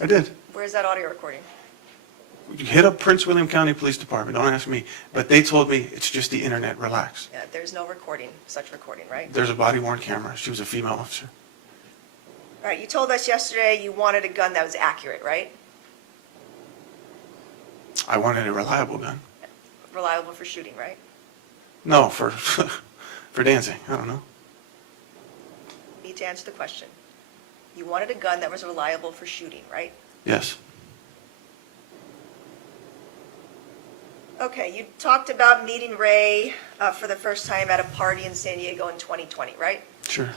I did. Where's that audio recording? You hit up Prince William County Police Department, don't ask me. But they told me it's just the internet, relax. Yeah, there's no recording, such recording, right? There's a body-worn camera. She was a female officer. All right, you told us yesterday you wanted a gun that was accurate, right? I wanted a reliable gun. Reliable for shooting, right? No, for for dancing. I don't know. You need to answer the question. You wanted a gun that was reliable for shooting, right? Yes. Okay, you talked about meeting Ray for the first time at a party in San Diego in 2020, right? Sure.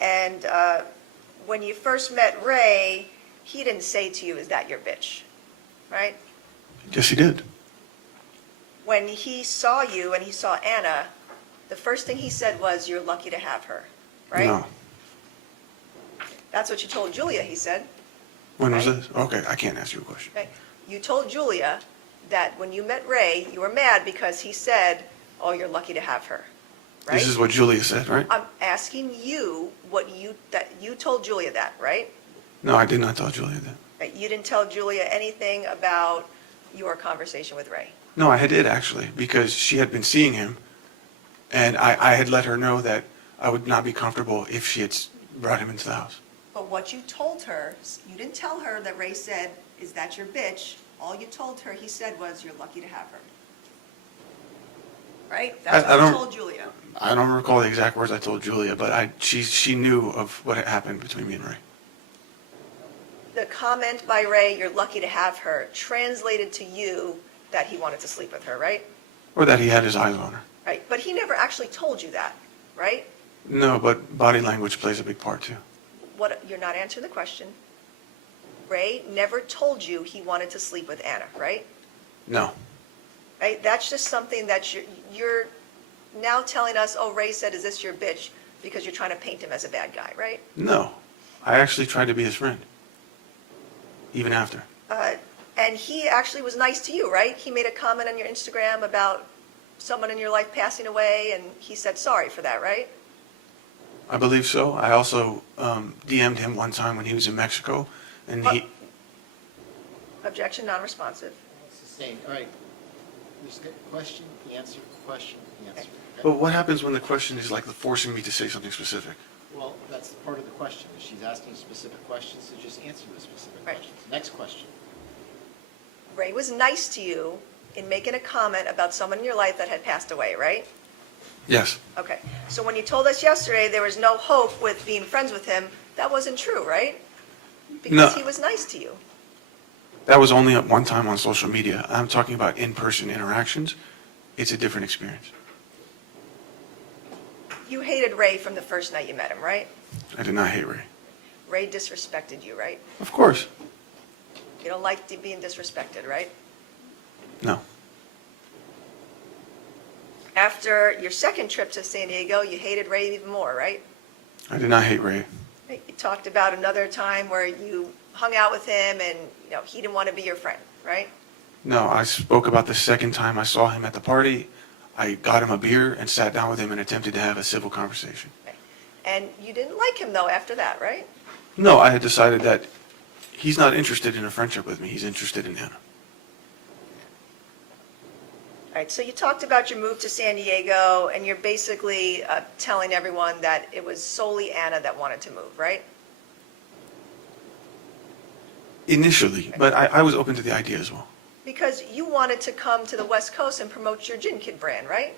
And when you first met Ray, he didn't say to you, "Is that your bitch?" Right? Yes, he did. When he saw you and he saw Anna, the first thing he said was, "You're lucky to have her," right? No. That's what you told Julia, he said. When was Right. this? Okay, I can't ask you a question. Okay? You told Julia that when you met Ray, you were mad because he said, "Oh, you're lucky to have her," right? This is what Julia said, right? I'm asking you that you told Julia that, right? No, I did not tell Julia that. Right? You didn't tell Julia anything about your conversation with Ray. No, I did actually, because she had been seeing him, and I had let her know that I would not be comfortable if she had brought him into the house. But what you told her, you didn't tell her that Ray said, "Is that your bitch?" All you told her, he said, was, "You're lucky to have her." Right? That's I what you don't- told Julia. I don't recall the exact words I told Julia, but she knew of what had happened between me and Ray. The comment by Ray, "You're lucky to have her," translated to you that he wanted to sleep with her, right? Or that he had his eyes on her. Right. But he never actually told you that, right? No, but body language plays a big part too. You're not answering the question. Ray never told you he wanted to sleep with Anna, right? No. Right? That's just something that you're now telling us, "Oh, Ray said, 'Is this your bitch?' because you're trying to paint him as a bad guy," right? No. I actually tried to be his friend. Even after. And he actually was nice to you, right? He made a comment on your Instagram about someone in your life passing away, and he said sorry for that, right? I believe so. I also DM'd him one time when he was in Mexico, and he... Objection, non-responsive. It's the same, all right. There's a question, answer, question, answer. okay? But what happens when the question is like forcing me to say something specific? Well, that's part of the question, is she's asking specific questions, so just answer the specific Right. questions. Next question. Ray was nice to you in making a comment about someone in your life that had passed away, right? Yes. Okay. So when you told us yesterday there was no hope with being friends with him, that wasn't true, right? Because No. he was nice to you. That was only at one time on social media. I'm talking about in-person interactions. It's a different experience. You hated Ray from the first night you met him, right? I did not hate Ray. Ray disrespected you, right? Of course. You don't like being disrespected, right? No. After your second trip to San Diego, you hated Ray even more, right? I did not hate Ray. You talked about another time where you hung out with him and he didn't want to be your friend, right? No, I spoke about the second time I saw him at the party. I got him a beer and sat down with him and attempted to have a civil conversation. Okay. And you didn't like him, though, after that, right? No, I had decided that he's not interested in a friendship with me. He's interested in Anna. All right, so you talked about your move to San Diego, and you're basically telling everyone that it was solely Anna that wanted to move, right? Initially, but I was open to the idea as well. Because you wanted to come to the West Coast and promote your Gin Kid brand, right?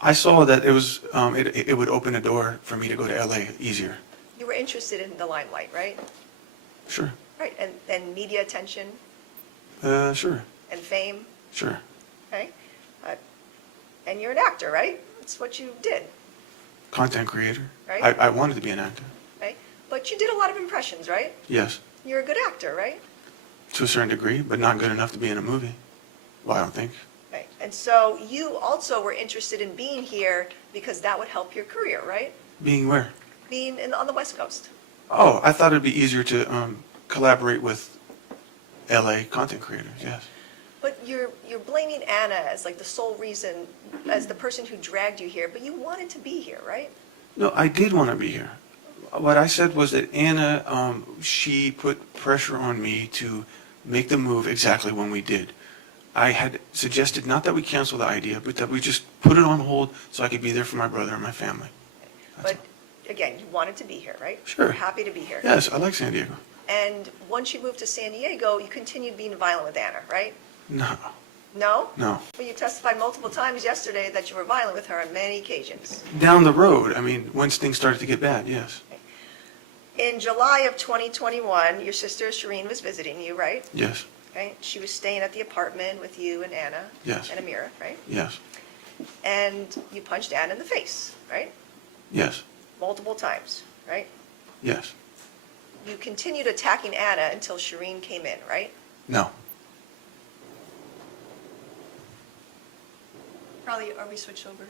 I saw that it was it would open a door for me to go to LA easier. You were interested in the limelight, right? Sure. Right, and media attention Sure. and fame, Sure. okay? And you're an actor, right? That's what you did, Content creator. Right. I wanted to be an actor. right? But you did a lot of impressions, right? Yes. You're a good actor, right? To a certain degree, but not good enough to be in a movie. Well, I don't think. Right. And so you also were interested in being here because that would help your career, right? Being where? Being on the West Coast. Oh, I thought it'd be easier to collaborate with LA content creators, yes. But you're blaming Anna as like the sole reason, as the person who dragged you here, but you wanted to be here, right? No, I did want to be here. What I said was that Anna, she put pressure on me to make the move exactly when we did. I had suggested not that we cancel the idea, but that we just put it on hold so I could be there for my brother and my family. That's But again, you wanted to be here, right? Sure. You're happy to be here. Yes, I like San Diego. And once you moved to San Diego, you continued being violent with Anna, right? No, No? no. Well, you testified multiple times yesterday that you were violent with her on many occasions. Down the road, I mean, once things started to get bad, yes. In July of 2021, your sister Shireen was visiting you, right? Yes, Okay. She was staying at the apartment with you and Anna. Yes. And Amira, right? yes, And you punched Anna in the face, right? yes, Multiple times, right? yes. You continued attacking Anna until Shireen came in, right? No. Probably, are we switched over?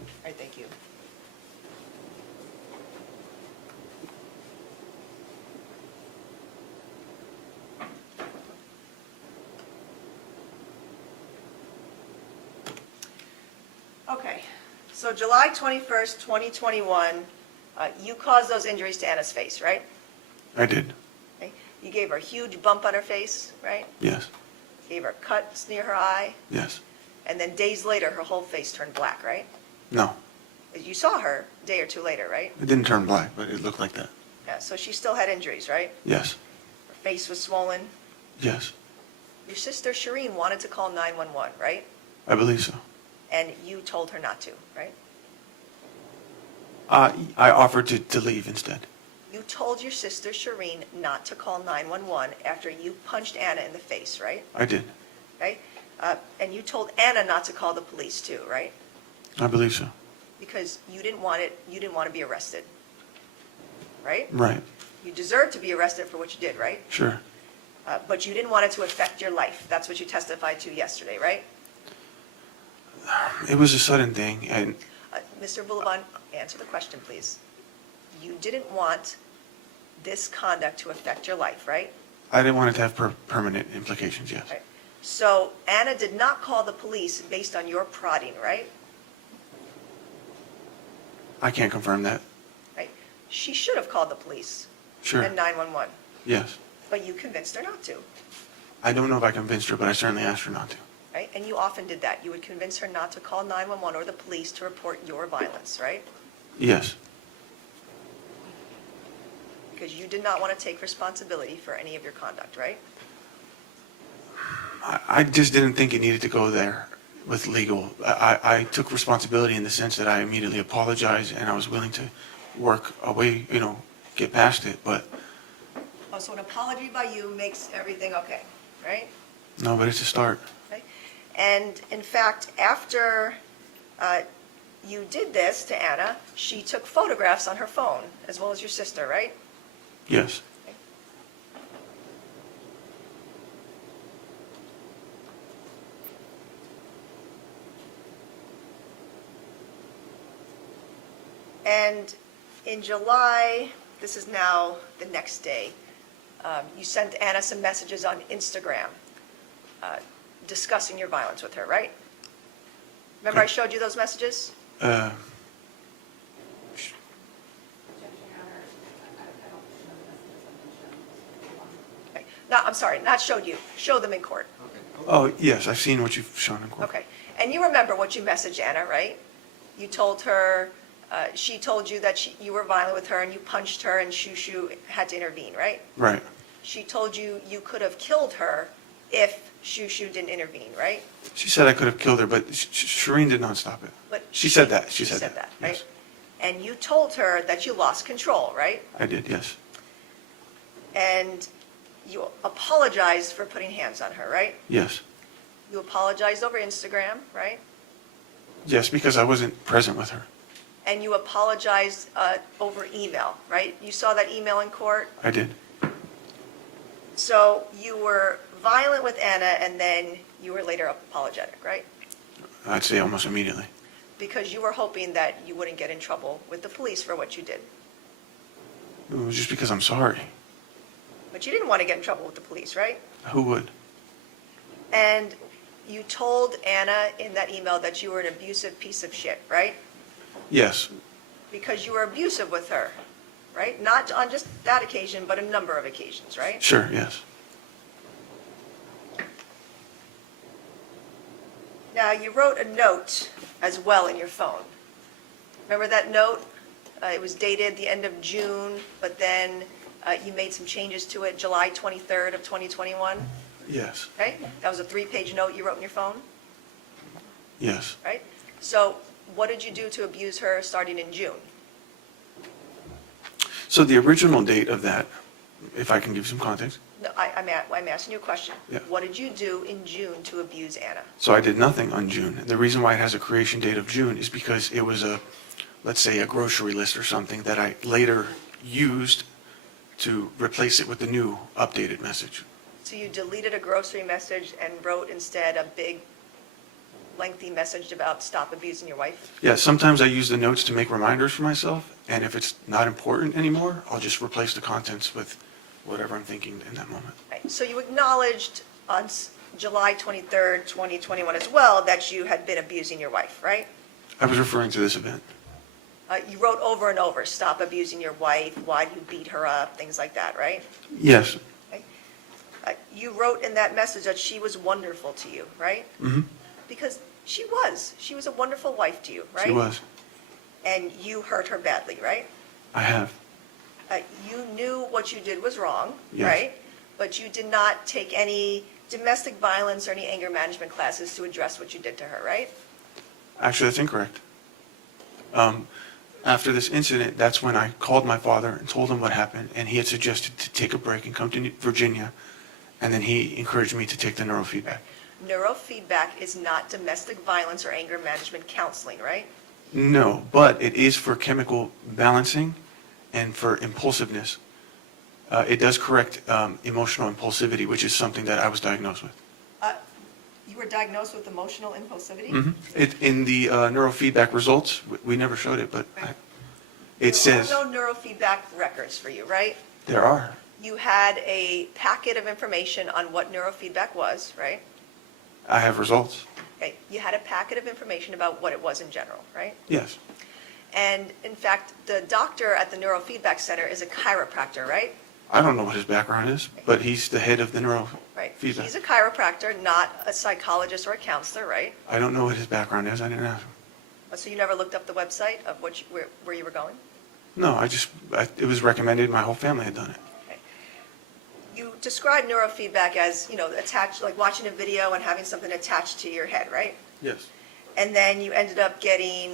All right, thank you. Okay, so July 21st, 2021, you caused those injuries to Anna's face, right? I did. Okay. You gave her a huge bump on her face, right? Yes, Gave her cuts near her eye, yes. and then days later, her whole face turned black, right? No, You saw her a day or two later, right? it didn't turn black, but it looked like that. Yeah, so she still had injuries, right? Yes, Her face was swollen. yes. Your sister Shireen wanted to call 911, right? I believe so. And you told her not to, right? I offered to leave instead. You told your sister Shireen not to call 911 after you punched Anna in the face, right? I did. Okay? And you told Anna not to call the police too, right? I believe so. Because you didn't want to be arrested, right? Right, You deserved to be arrested for what you did, right? sure. But you didn't want it to affect your life. That's what you testified to yesterday, right? It was a sudden thing, and Mr. Abulaban, answer the question, please. You didn't want this conduct to affect your life, right? I didn't want it to have permanent implications, yes. Right. So Anna did not call the police based on your prodding, right? I can't confirm that. Right. She should have called the police Sure, and 911, yes. but you convinced her not to, I don't know if I convinced her, but I certainly asked her not to. right? And you often did that. You would convince her not to call 911 or the police to report your violence, right? Yes, Because you did not want to take responsibility for any of your conduct, right? I just didn't think it needed to go there with legal. I took responsibility in the sense that I immediately apologized and I was willing to work away, get past it, but Oh, so an apology by you makes everything okay, right? no, but it's a start. Okay. And in fact, after you did this to Anna, she took photographs on her phone, as well as your sister, right? Yes, And in July, this is now the next day, you sent Anna some messages on Instagram discussing your violence with her, right? Remember I showed you those messages? uh, Okay. No, I'm sorry, not showed you. Show them in court. Okay. oh, yes, I've seen what you've shown in court. Okay. And you remember what you messaged Anna, right? You told her, she told you that you were violent with her and you punched her and Shushu had to intervene, right? Right, She told you you could have killed her if Shushu didn't intervene, right? she said I could have killed her, but Shireen did not stop it. But She said that, She said that, right? yes. And you told her that you lost control, right? I did, yes, And you apologized for putting hands on her, right? yes, You apologized over Instagram, right? Yes, because I wasn't present with her. And you apologized over email, right? You saw that email in court? I did. So you were violent with Anna, and then you were later apologetic, right? I'd say almost immediately. Because you were hoping that you wouldn't get in trouble with the police for what you did. It was just because I'm sorry. But you didn't want to get in trouble with the police, right? Who would? And you told Anna in that email that you were an abusive piece of shit, right? Yes. Because you were abusive with her, right? Not on just that occasion, but a number of occasions, right? Sure, yes. Now, you wrote a note as well in your phone. Remember that note? It was dated the end of June, but then you made some changes to it July 23rd of 2021, Yes. right? That was a 3-page note you wrote in your phone, Yes. right? So what did you do to abuse her starting in June? So the original date of that, if I can give some context. No, I'm asking you a question. Yeah. What did you do in June to abuse Anna? So I did nothing on June. The reason why it has a creation date of June is because it was let's say a grocery list or something that I later used to replace it with the new updated message. So you deleted a grocery message and wrote instead a big, lengthy message about stop abusing your wife? Yeah, sometimes I use the notes to make reminders for myself, and if it's not important anymore, I'll just replace the contents with whatever I'm thinking in that moment. Right. So you acknowledged on July 23rd, 2021 as well that you had been abusing your wife, right? I was referring to this event. You wrote over and over, stop abusing your wife, why do you beat her up, things like that, right? Yes. Okay. You wrote in that message that she was wonderful to you, right? Mm-hmm. Because she was. She was a wonderful wife to you, right? She was. And you hurt her badly, right? I have. You knew what you did was wrong, Yes. right? But you did not take any domestic violence or any anger management classes to address what you did to her, right? Actually, that's incorrect. After this incident, that's when I called my father and told him what happened, and he had suggested to take a break and come to Virginia, and then he encouraged me to take the neurofeedback. Neurofeedback is not domestic violence or anger management counseling, right? No, but it is for chemical balancing and for impulsiveness. It does correct emotional impulsivity, which is something that I was diagnosed with. You were diagnosed with emotional impulsivity? In the neurofeedback results, we never showed it, but it says There are no neurofeedback records for you, right? there are. You had a packet of information on what neurofeedback was, right? I have results. Okay. You had a packet of information about what it was in general, right? Yes. And in fact, the doctor at the neurofeedback center is a chiropractor, right? I don't know what his background is, but he's the head of the Right. neurofeedback. He's a chiropractor, not a psychologist or a counselor, right? I don't know what his background is. I didn't ask him. So you never looked up the website of where you were going? No, it was recommended. My whole family had done it. Okay. You describe neurofeedback as, attached, like watching a video and having something attached to your head, right? Yes. And then you ended up getting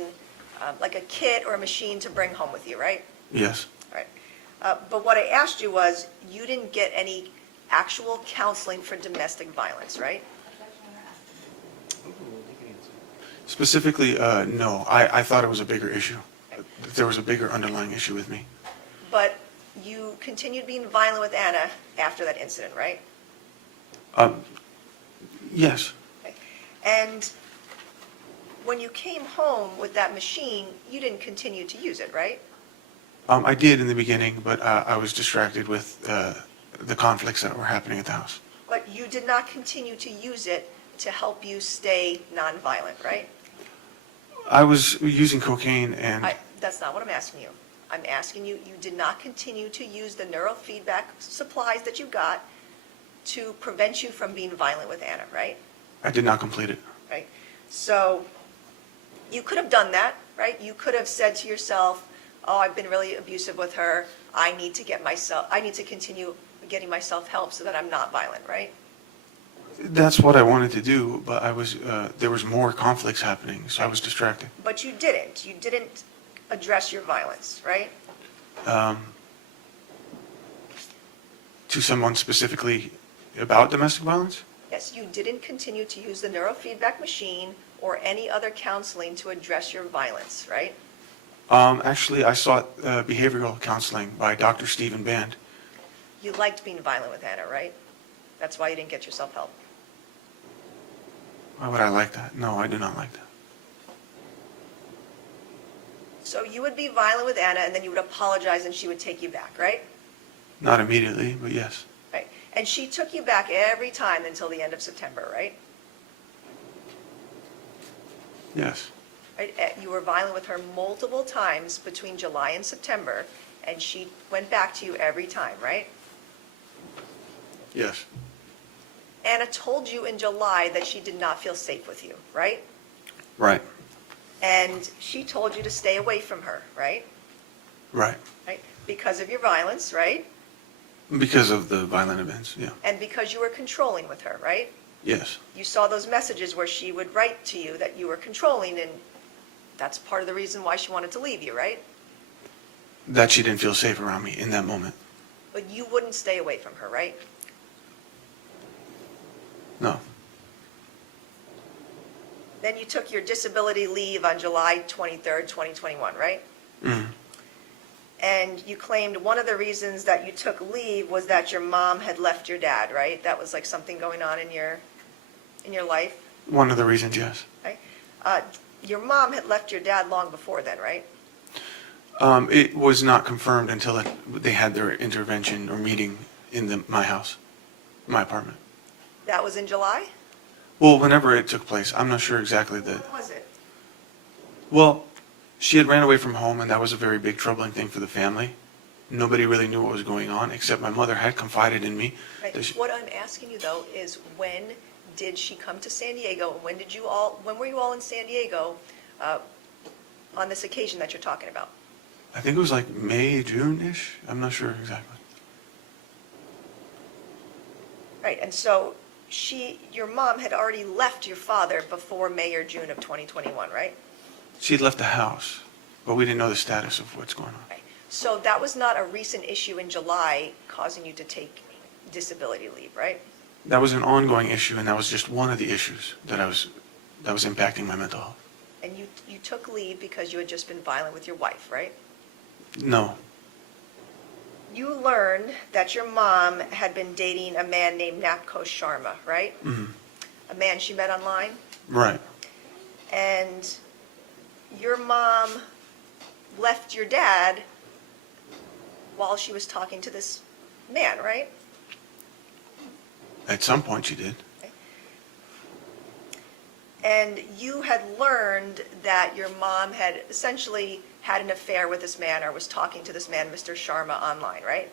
like a kit or a machine to bring home with you, right? Yes. Right. But what I asked you was, you didn't get any actual counseling for domestic violence, right? Specifically, no. I thought it was a bigger issue. There was a bigger underlying issue with me. But you continued being violent with Anna after that incident, right? Yes. Okay. And when you came home with that machine, you didn't continue to use it, right? I did in the beginning, but I was distracted with the conflicts that were happening at the house. But you did not continue to use it to help you stay nonviolent, right? I was using cocaine and That's not what I'm asking you. I'm asking you, you did not continue to use the neurofeedback supplies that you got to prevent you from being violent with Anna, right? I did not complete it. Right? So you could have done that, right? You could have said to yourself, oh, I've been really abusive with her. I need to continue getting myself help so that I'm not violent, right? That's what I wanted to do, but there was more conflicts happening, so I was distracted. But you didn't. You didn't address your violence, right? To someone specifically about domestic violence? Yes, you didn't continue to use the neurofeedback machine or any other counseling to address your violence, right? Actually, I sought behavioral counseling by Dr. Stephen Band. You liked being violent with Anna, right? That's why you didn't get yourself help. Why would I like that? No, I do not like that. So you would be violent with Anna, and then you would apologize, and she would take you back, right? Not immediately, but yes. Right. And she took you back every time until the end of September, right? Yes. Right? You were violent with her multiple times between July and September, and she went back to you every time, right? Yes. Anna told you in July that she did not feel safe with you, right? Right. And she told you to stay away from her, right? Right. Right? Because of your violence, right? Because of the violent events, yeah. And because you were controlling with her, right? Yes. You saw those messages where she would write to you that you were controlling, and that's part of the reason why she wanted to leave you, right? That she didn't feel safe around me in that moment. But you wouldn't stay away from her, right? No. Then you took your disability leave on July 23rd, 2021, right? Mm. And you claimed one of the reasons that you took leave was that your mom had left your dad, right? That was like something going on in your life, One of the reasons, yes. right? Your mom had left your dad long before then, right? It was not confirmed until they had their intervention or meeting in my house, my apartment. That was in July? Well, whenever it took place, I'm not sure exactly the. When was it? Well, she had ran away from home, and that was a very big troubling thing for the family. Nobody really knew what was going on, except my mother had confided in me. Right. that she- What I'm asking you though is when did she come to San Diego? When were you all in San Diego on this occasion that you're talking about? I think it was like May, June-ish. I'm not sure exactly. Right, and so your mom had already left your father before May or June of 2021, right? She had left the house, but we didn't know the status of what's going on. Right. So that was not a recent issue in July causing you to take disability leave, right? That was an ongoing issue, and that was just one of the issues that was impacting my mental health. And you took leave because you had just been violent with your wife, right? No. You learned that your mom had been dating a man named Napko Sharma, right? Hmm. A man she met online. Right. And your mom left your dad while she was talking to this man, right? At some point she did. And you had learned that your mom had essentially had an affair with this man or was talking to this man, Mr. Sharma, online, right?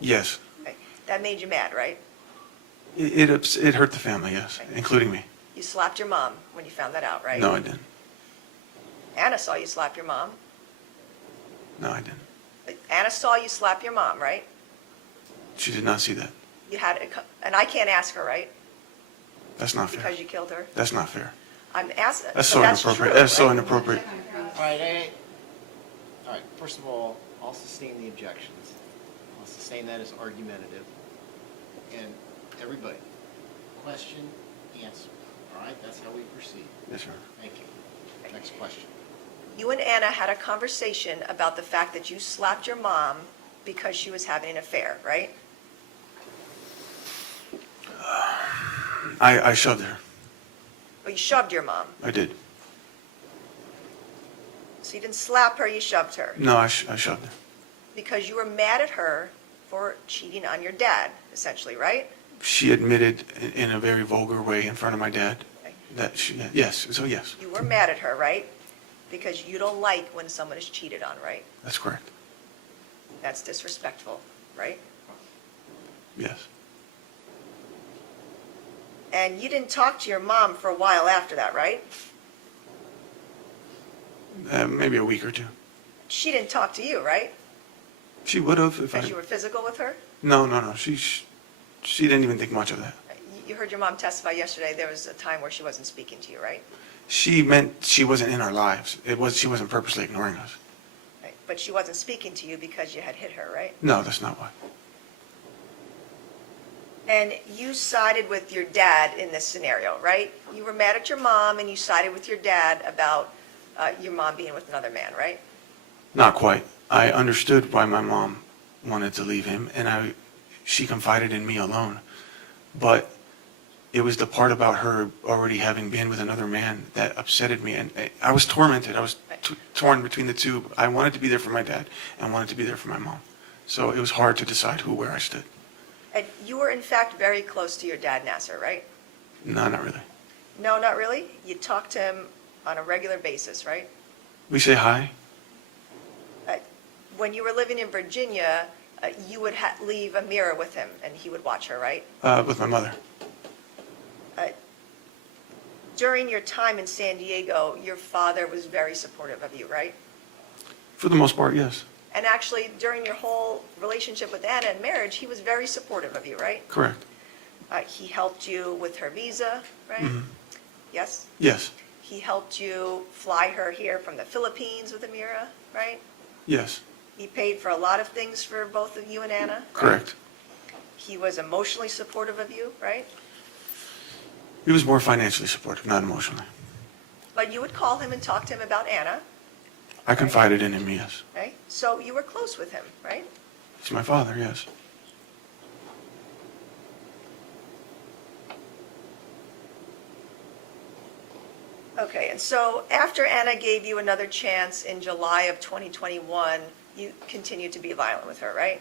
Yes. Okay. That made you mad, right? It hurt the family, yes, Right. including me. You slapped your mom when you found that out, right? No, I didn't. Anna saw you slap your mom. No, I didn't. Anna saw you slap your mom, right? She did not see that. You had and I can't ask her, right? That's not fair. Because you killed her. That's not fair. I'm asking. That's so inappropriate. True, That's so right? inappropriate. All right, all right, first of all, I'll sustain the objections. I'll sustain that as argumentative. And everybody, question, answer. All right, that's how we proceed. Yes, sir. Thank you. Next question. You and Anna had a conversation about the fact that you slapped your mom because she was having an affair, right? I shoved her. Or you shoved your mom. I did. So you didn't slap her, you shoved her. No, I shoved her. Because you were mad at her for cheating on your dad, essentially, right? She admitted in a very vulgar way in front of my dad Okay. that yes, so yes, You were mad at her, right? Because you don't like when someone is cheated on, right? that's correct. That's disrespectful, right? Yes. And you didn't talk to your mom for a while after that, right? Maybe a week or two. She didn't talk to you, right? She would have if I. Because you were physical with her? No. She didn't even think much of that. You heard your mom testify yesterday, there was a time where she wasn't speaking to you, right? She meant she wasn't in our lives. She wasn't purposely ignoring us. Right. But she wasn't speaking to you because you had hit her, right? No, that's not why. And you sided with your dad in this scenario, right? You were mad at your mom and you sided with your dad about your mom being with another man, right? Not quite. I understood why my mom wanted to leave him, and she confided in me alone. But it was the part about her already having been with another man that upsetted me, and I was tormented. I was torn between the two. I wanted to be there for my dad and wanted to be there for my mom. So it was hard to decide where I stood. And you were in fact very close to your dad, Nasser, right? No, not really. No, not really? You talked to him on a regular basis, right? We say hi. When you were living in Virginia, you would leave a mirror with him and he would watch her, right? With my mother. During your time in San Diego, your father was very supportive of you, right? For the most part, yes. And actually, during your whole relationship with Anna and marriage, he was very supportive of you, right? Correct. He helped you with her visa, right? Mhm. Yes? Yes. He helped you fly her here from the Philippines with Amira, right? Yes. He paid for a lot of things for both of you and Anna. Right? Correct. He was emotionally supportive of you, right? He was more financially supportive, not emotionally. But you would call him and talk to him about Anna, I confided in him, yes. right? So you were close with him, right? He's my father, yes. Okay, and so after Anna gave you another chance in July of 2021, you continued to be violent with her, right?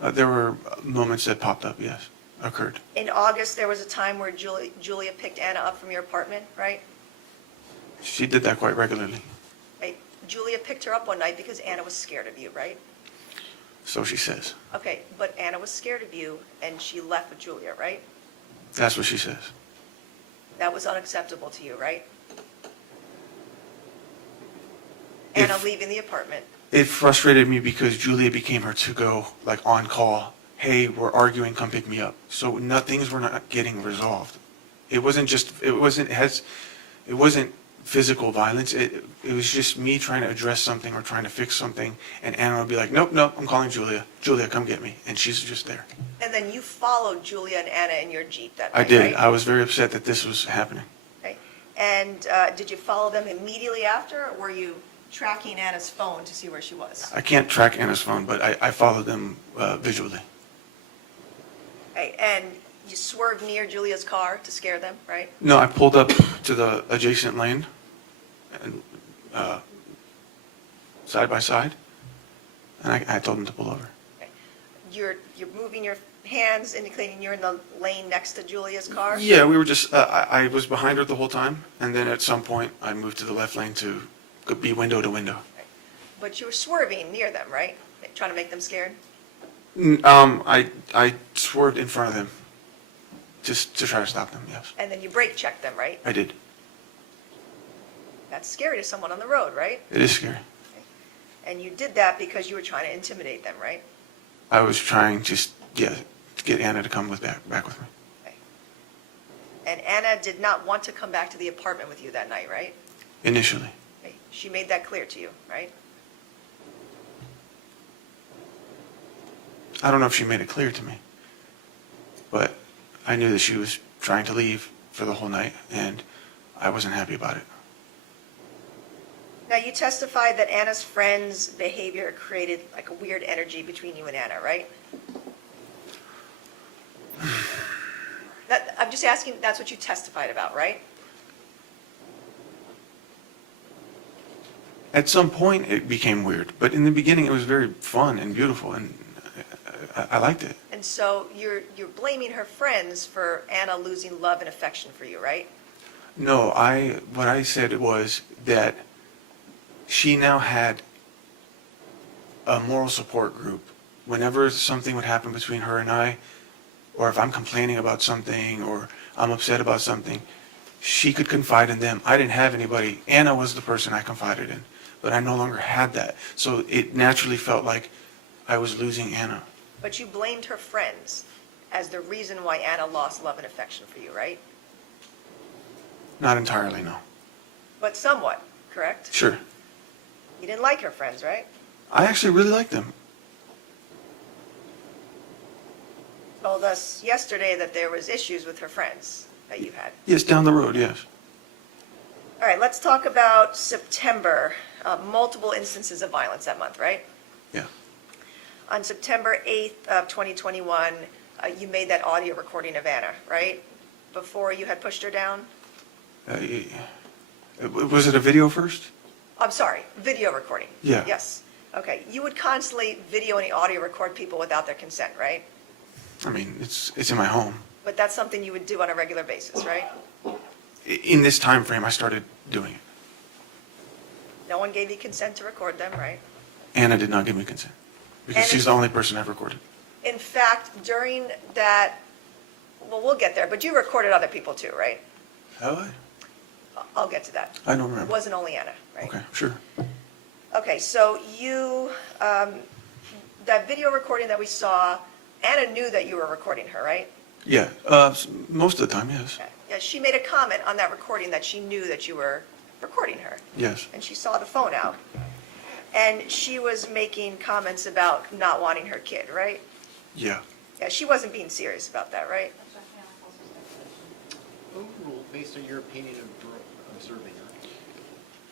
There were moments that popped up, yes, occurred. In August, there was a time where Julia picked Anna up from your apartment, right? She did that quite regularly. Right. Julia picked her up one night because Anna was scared of you, right? So she says. Okay, but Anna was scared of you and she left with Julia, right? That's what she says. That was unacceptable to you, right? If- Anna leaving the apartment. It frustrated me because Julia became her to-go, like on call. Hey, we're arguing, come pick me up. So things were not getting resolved. It wasn't physical violence. It was just me trying to address something or trying to fix something, and Anna would be like, nope, I'm calling Julia. Julia, come get me. And she's just there. And then you followed Julia and Anna in your Jeep that I night, did. right? I was very upset that this was happening. Okay. And did you follow them immediately after, or were you tracking Anna's phone to see where she was? I can't track Anna's phone, but I followed them visually. Okay. And you swerved near Julia's car to scare them, right? No, I pulled up to the adjacent lane, and side by side, and I told them to pull over. Okay. You're moving your hands indicating you're in the lane next to Julia's car? Yeah, we were just, I was behind her the whole time, and then at some point, I moved to the left lane to be window to window. But you were swerving near them, right? Trying to make them scared? I swerved in front of them, just to try to stop them, yes. And then you brake checked them, right? I did. That's scary to someone on the road, right? It is scary. And you did that because you were trying to intimidate them, right? I was trying to get Anna to come back with me. Okay. And Anna did not want to come back to the apartment with you that night, right? Initially. Okay. She made that clear to you, right? I don't know if she made it clear to me, but I knew that she was trying to leave for the whole night, and I wasn't happy about it. Now, you testified that Anna's friend's behavior created like a weird energy between you and Anna, right? I'm just asking, that's what you testified about, right? At some point, it became weird, but in the beginning, it was very fun and beautiful, and I liked it. And so you're blaming her friends for Anna losing love and affection for you, right? No, what I said was that she now had a moral support group. Whenever something would happen between her and I, or if I'm complaining about something, or I'm upset about something, she could confide in them. I didn't have anybody. Anna was the person I confided in, but I no longer had that. So it naturally felt like I was losing Anna. But you blamed her friends as the reason why Anna lost love and affection for you, right? Not entirely, no. But somewhat, correct? Sure. You didn't like her friends, right? I actually really liked them. told us yesterday that there was issues with her friends that you had. Yes, down the road, yes. All right, let's talk about September. Multiple instances of violence that month, right? Yeah. On September 8th of 2021, you made that audio recording of Anna, right? Before you had pushed her down? Was it a video first? I'm sorry, video recording. Yeah. Yes. Okay, you would constantly video and audio record people without their consent, right? I mean, it's in my home. But that's something you would do on a regular basis, right? In this time frame, I started doing it. No one gave you consent to record them, right? Anna did not give me consent because And she's if- the only person I've recorded. In fact, during that, well, we'll get there, but you recorded other people too, right? Have I? I'll get to that. I don't It remember. wasn't only Anna, right? Okay, sure. Okay, so you, that video recording that we saw, Anna knew that you were recording her, right? Yeah, most of the time, yes. Okay. Yeah, she made a comment on that recording that she knew that you were recording her, Yes. and she saw the phone out. And she was making comments about not wanting her kid, right? Yeah. Yeah, she wasn't being serious about that, right? Overruled, based on your opinion of observing her.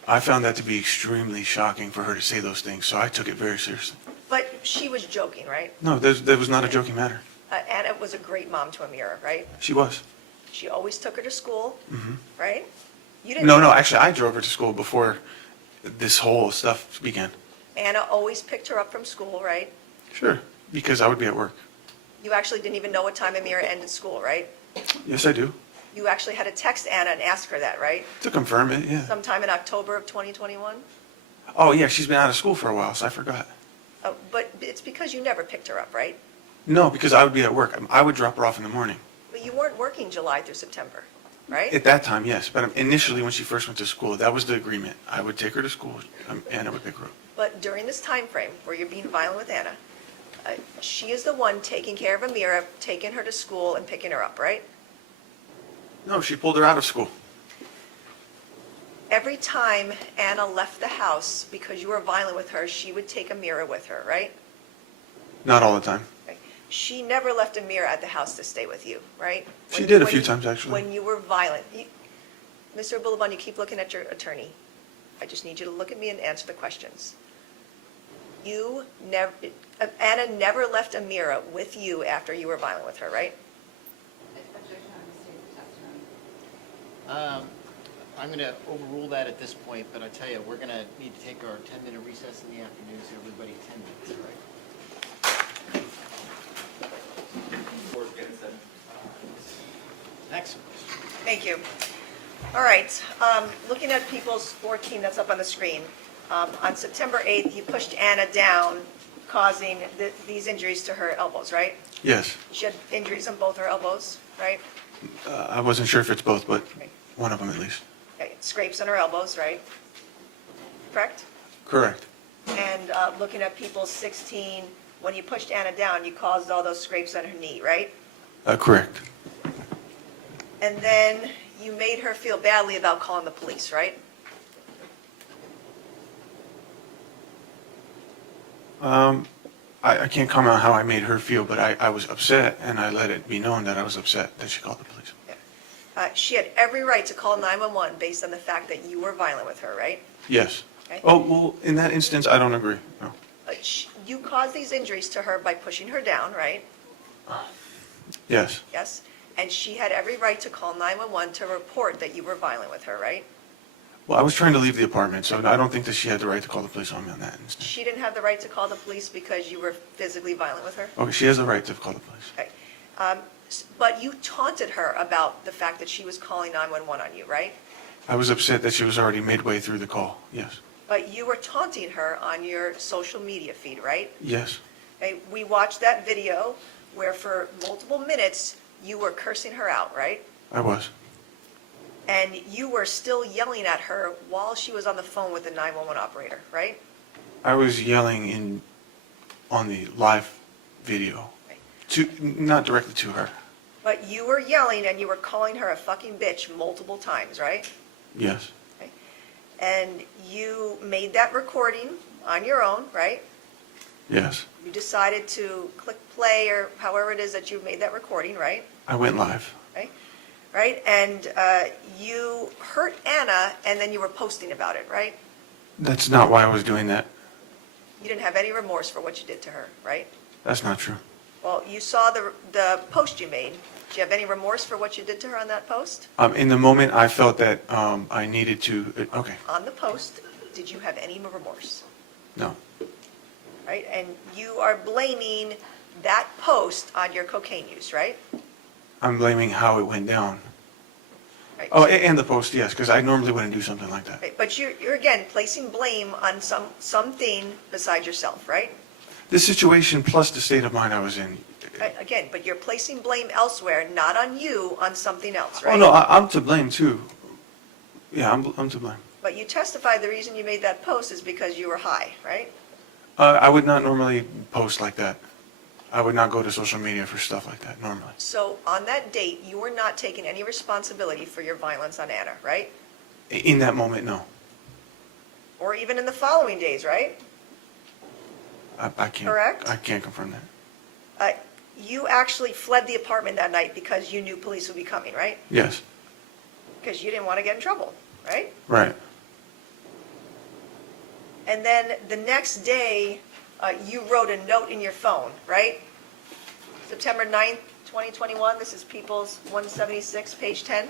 I found that to be extremely shocking for her to say those things, so I took it very seriously. But she was joking, right? No, that was not a joking matter. Anna was a great mom to Amira, right? She was. She always took her to school, Mhm. right? You didn't. No, actually, I drove her to school before this whole stuff began. Anna always picked her up from school, right? Sure, because I would be at work. You actually didn't even know what time Amira ended school, right? Yes, I do. You actually had to text Anna and ask her that, right? To confirm it, yeah. Sometime in October of 2021? Oh, yeah, she's been out of school for a while, so I forgot. But it's because you never picked her up, right? No, because I would be at work. I would drop her off in the morning. But you weren't working July through September, right? At that time, yes, but initially when she first went to school, that was the agreement. I would take her to school, and I would pick her up. But during this time frame where you're being violent with Anna, she is the one taking care of Amira, taking her to school and picking her up, right? No, she pulled her out of school. Every time Anna left the house because you were violent with her, she would take Amira with her, right? Not all the time. Right. She never left Amira at the house to stay with you, right? She did a few times, actually. When you were violent. Mr. Abulaban, you keep looking at your attorney. I just need you to look at me and answer the questions. Anna never left Amira with you after you were violent with her, right? Objection on the state's testimony. I'm going to overrule that at this point, but I tell you, we're going to need to take our 10-minute recess in the afternoon, so everybody 10 minutes, all right? Excellent. Thank you. All right, looking at people's 14 that's up on the screen. On September 8th, you pushed Anna down, causing these injuries to her elbows, right? Yes. She had injuries on both her elbows, right? I wasn't sure if it's both, but Okay. one of them at least. Okay, scrapes on her elbows, right? Correct? Correct. And looking at people 16, when you pushed Anna down, you caused all those scrapes on her knee, right? Correct. And then you made her feel badly about calling the police, right? I can't comment on how I made her feel, but I was upset, and I let it be known that I was upset that she called the police. She had every right to call 911 based on the fact that you were violent with her, right? Yes. Okay. Oh, well, in that instance, I don't agree. No. You caused these injuries to her by pushing her down, right? Yes. Yes? And she had every right to call 911 to report that you were violent with her, right? Well, I was trying to leave the apartment, so I don't think that she had the right to call the police on me on that instance. She didn't have the right to call the police because you were physically violent with her? Okay, she has the right to call the police. Okay. But you taunted her about the fact that she was calling 911 on you, right? I was upset that she was already midway through the call. Yes. But you were taunting her on your social media feed, right? Yes. Okay, we watched that video where for multiple minutes you were cursing her out, right? I was. And you were still yelling at her while she was on the phone with the 911 operator, right? I was yelling on the live video, Right. not directly to her. But you were yelling and you were calling her a fucking bitch multiple times, right? Yes. And you made that recording on your own, right? Yes. You decided to click play or however it is that you made that recording, right? I went live. Right? Right? And you hurt Anna and then you were posting about it, right? That's not why I was doing that. You didn't have any remorse for what you did to her, right? That's not true. Well, you saw the post you made. Do you have any remorse for what you did to her on that post? In the moment, I felt that I needed to, okay, On the post, did you have any remorse? no. Right? And you are blaming that post on your cocaine use, right? I'm blaming how it went down. Right. Oh, and the post, yes, because I normally wouldn't do something like that. Right, but you're again placing blame on something besides yourself, right? This situation plus the state of mind I was in. Right, again, but you're placing blame elsewhere, not on you, on something else, right? Oh, no, I'm to blame too. Yeah, I'm to blame. But you testified the reason you made that post is because you were high, right? I would not normally post like that. I would not go to social media for stuff like that normally. So on that date, you were not taking any responsibility for your violence on Anna, right? In that moment, no. Or even in the following days, right? I can't. Correct? I can't confirm that. You actually fled the apartment that night because you knew police would be coming, right? Yes, Because you didn't want to get in trouble, right? right. And then the next day, you wrote a note in your phone, right? September 9th, 2021, this is People's 176, page 10.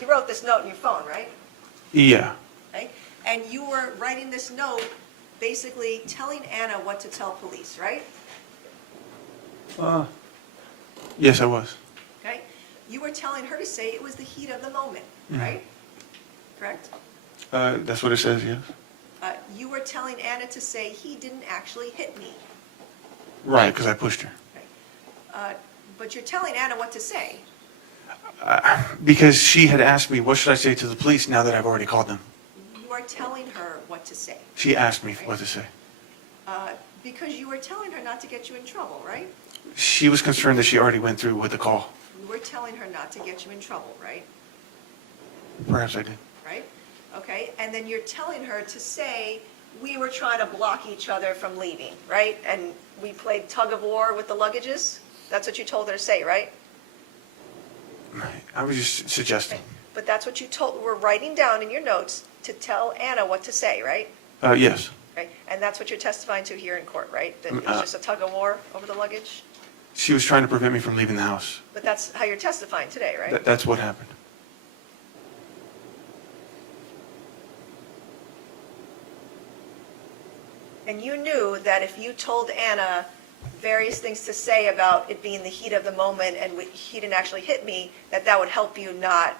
You wrote this note in your phone, right? Yeah, Okay? And you were writing this note basically telling Anna what to tell police, right? yes, I was. Okay? You were telling her to say it was the heat of the moment, Mhm. right? Correct? That's what it says, yes. You were telling Anna to say he didn't actually hit me. Right, because I pushed her. But you're telling Anna what to say. Because she had asked me, what should I say to the police now that I've already called them? You are telling her what to say. She asked me what to say. Because you were telling her not to get you in trouble, right? She was concerned that she already went through with the call. You were telling her not to get you in trouble, right? Perhaps I did. Right? Okay, and then you're telling her to say, we were trying to block each other from leaving, right? And we played tug of war with the luggages? That's what you told her to say, right? I was just suggesting. But that's what you were writing down in your notes to tell Anna what to say, right? Yes. Right? And that's what you're testifying to here in court, right? That it was just a tug of war over the luggage? She was trying to prevent me from leaving the house. But that's how you're testifying today, right? That's what happened. And you knew that if you told Anna various things to say about it being the heat of the moment and he didn't actually hit me, that would help you not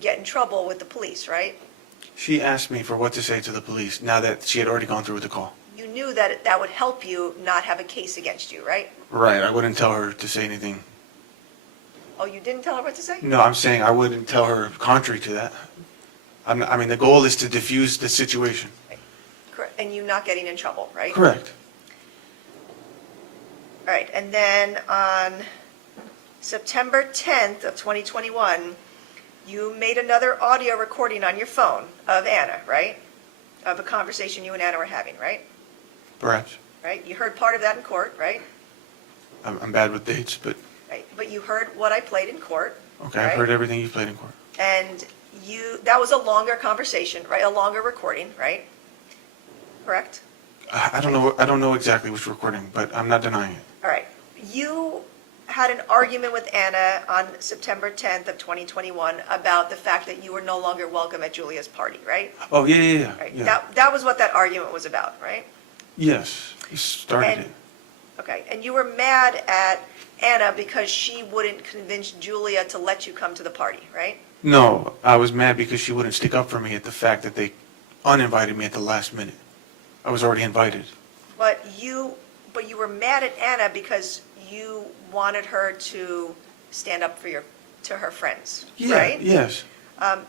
get in trouble with the police, right? She asked me for what to say to the police now that she had already gone through with the call. You knew that that would help you not have a case against you, right? Right, I wouldn't tell her to say anything. Oh, you didn't tell her what to say? No, I'm saying I wouldn't tell her contrary to that. I mean, the goal is to diffuse the situation. Correct. And you not getting in trouble, right? Correct. All right, and then on September 10th of 2021, you made another audio recording on your phone of Anna, right? Of a conversation you and Anna were having, right? Perhaps. Right? You heard part of that in court, right? I'm bad with dates, but Right. But you heard what I played in court. okay, I've right? heard everything you played in court. And that was a longer conversation, right? A longer recording, right? Correct? I don't know exactly which recording, but I'm not denying it. All right. You had an argument with Anna on September 10th of 2021 about the fact that you were no longer welcome at Julia's party, right? Oh, yeah. Right. Yeah. That was what that argument was about, right? Yes, you started And- it. Okay. And you were mad at Anna because she wouldn't convince Julia to let you come to the party, right? No, I was mad because she wouldn't stick up for me at the fact that they uninvited me at the last minute. I was already invited. But you were mad at Anna because you wanted her to stand up to her friends, Yeah, right? yes,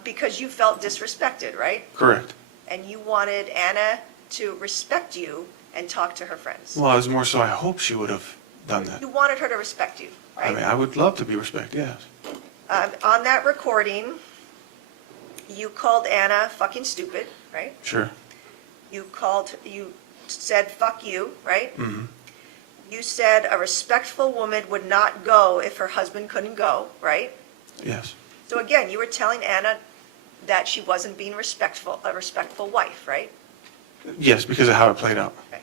Because you felt disrespected, right? correct. And you wanted Anna to respect you and talk to her friends. Well, it was more so I hope she would have done that. You wanted her to respect you, I mean, right? I would love to be respected, yes. On that recording, you called Anna fucking stupid, right? Sure. You said, "Fuck you," right? Mm-hmm. You said a respectful woman would not go if her husband couldn't go, right? Yes. So again, you were telling Anna that she wasn't being respectful, a respectful wife, right? Yes, because of how it played out. Okay.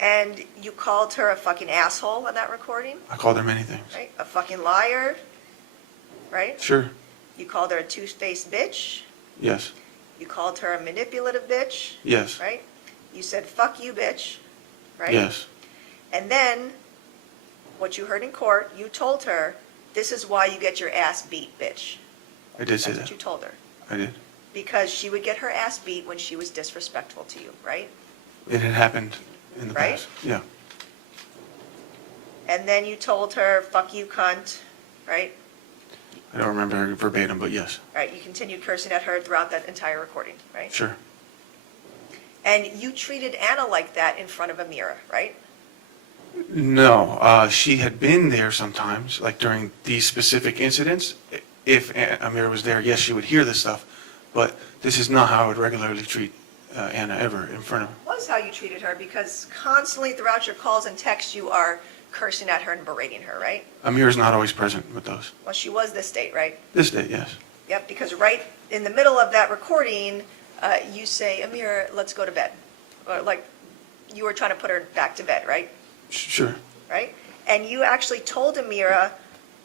And you called her a fucking asshole in that recording, I called her many things. right? A fucking liar, right? Sure. You called her a two-faced bitch. Yes. You called her a manipulative bitch, Yes. right? You said, "Fuck you, bitch," right? Yes. And then, what you heard in court, you told her, "This is why you get your ass beat, bitch." I did say That's that. what you told her. I did. Because she would get her ass beat when she was disrespectful to you, right? It had happened in the Right? past. Yeah. And then you told her, "Fuck you, cunt," right? I don't remember verbatim, but yes. Right, you continued cursing at her throughout that entire recording, right? Sure. And you treated Anna like that in front of a mirror, right? No, she had been there sometimes, like during these specific incidents. If Amira was there, yes, she would hear this stuff, but this is not how I would regularly treat Anna ever in front of her. Was how you treated her, because constantly throughout your calls and texts, you are cursing at her and berating her, right? Amira's not always present with those. Well, she was this date, right? This day, yes. Yep, because right in the middle of that recording, you say, "Amira, let's go to bed." Or like, you were trying to put her back to bed, right? Sure. Right? And you actually told Amira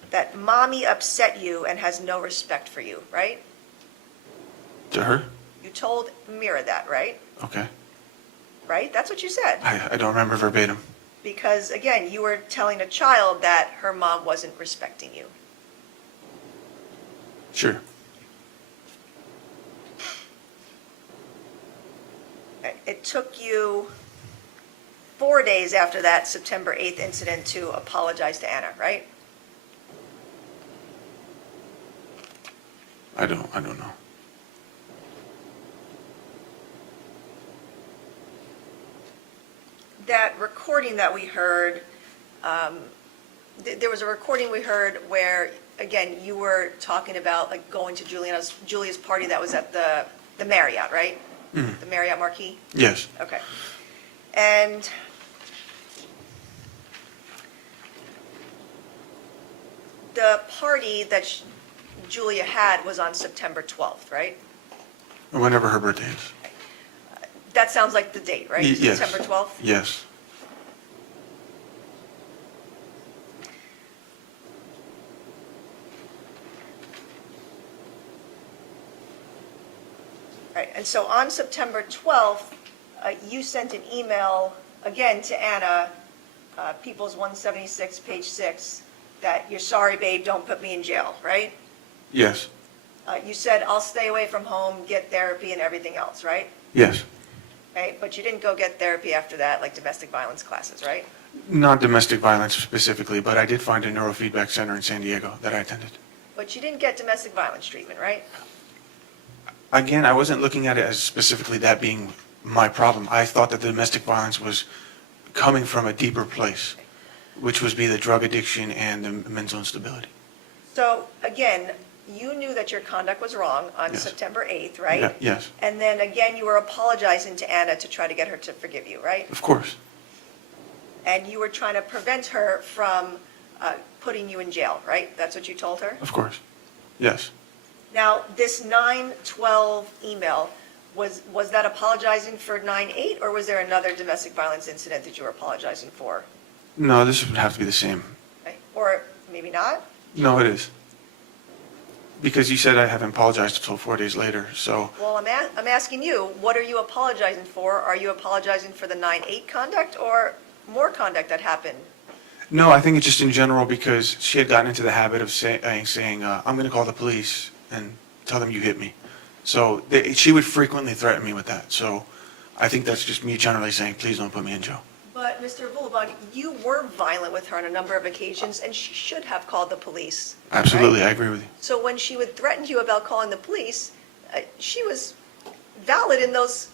that mommy upset you and has no respect for you, right? To her? You told Amira that, right? Okay. Right? That's what you said. I don't remember verbatim. Because, again, you were telling a child that her mom wasn't respecting you. Sure. It took you 4 days after that September 8th incident to apologize to Anna, right? I don't know. That recording that we heard, there was a recording we heard where, again, you were talking about like going to Julia's party that was at the Marriott, right? Mhm. The Marriott Marquis? Yes. Okay. And the party that Julia had was on September 12th, right? Or whenever her birthday is. That sounds like the date, right? Yes. September 12th? Yes. Right, and so on September 12th, you sent an email, again, to Anna, People's 176, page 6, that you're sorry, babe, don't put me in jail, right? Yes. You said, "I'll stay away from home, get therapy and everything else," right? Yes. Right, but you didn't go get therapy after that, like domestic violence classes, right? Not domestic violence specifically, but I did find a neurofeedback center in San Diego that I attended. But you didn't get domestic violence treatment, right? Again, I wasn't looking at it as specifically that being my problem. I thought that the domestic violence was coming from a deeper place, which was be the drug addiction and the mental instability. So, again, you knew that your conduct was wrong on Yes. September 8th, right? Yeah, yes, And then again, you were apologizing to Anna to try to get her to forgive you, right? of course. And you were trying to prevent her from putting you in jail, right? That's what you told her? Of course. Yes. Now, this 9/12 email, was that apologizing for 9/8, or was there another domestic violence incident that you were apologizing for? No, this would have to be the same. Right? Or maybe not? No, it is. Because you said I haven't apologized until 4 days later, so Well, I'm asking you, what are you apologizing for? Are you apologizing for the 9/8 conduct or more conduct that happened? no, I think it's just in general because she had gotten into the habit of saying, I'm going to call the police and tell them you hit me. So she would frequently threaten me with that. So I think that's just me generally saying, please don't put me in jail. But, Mr. Abulaban, you were violent with her on a number of occasions, and she should have called the police. right? Absolutely, I agree with you. So when she would threaten you about calling the police, she was valid in those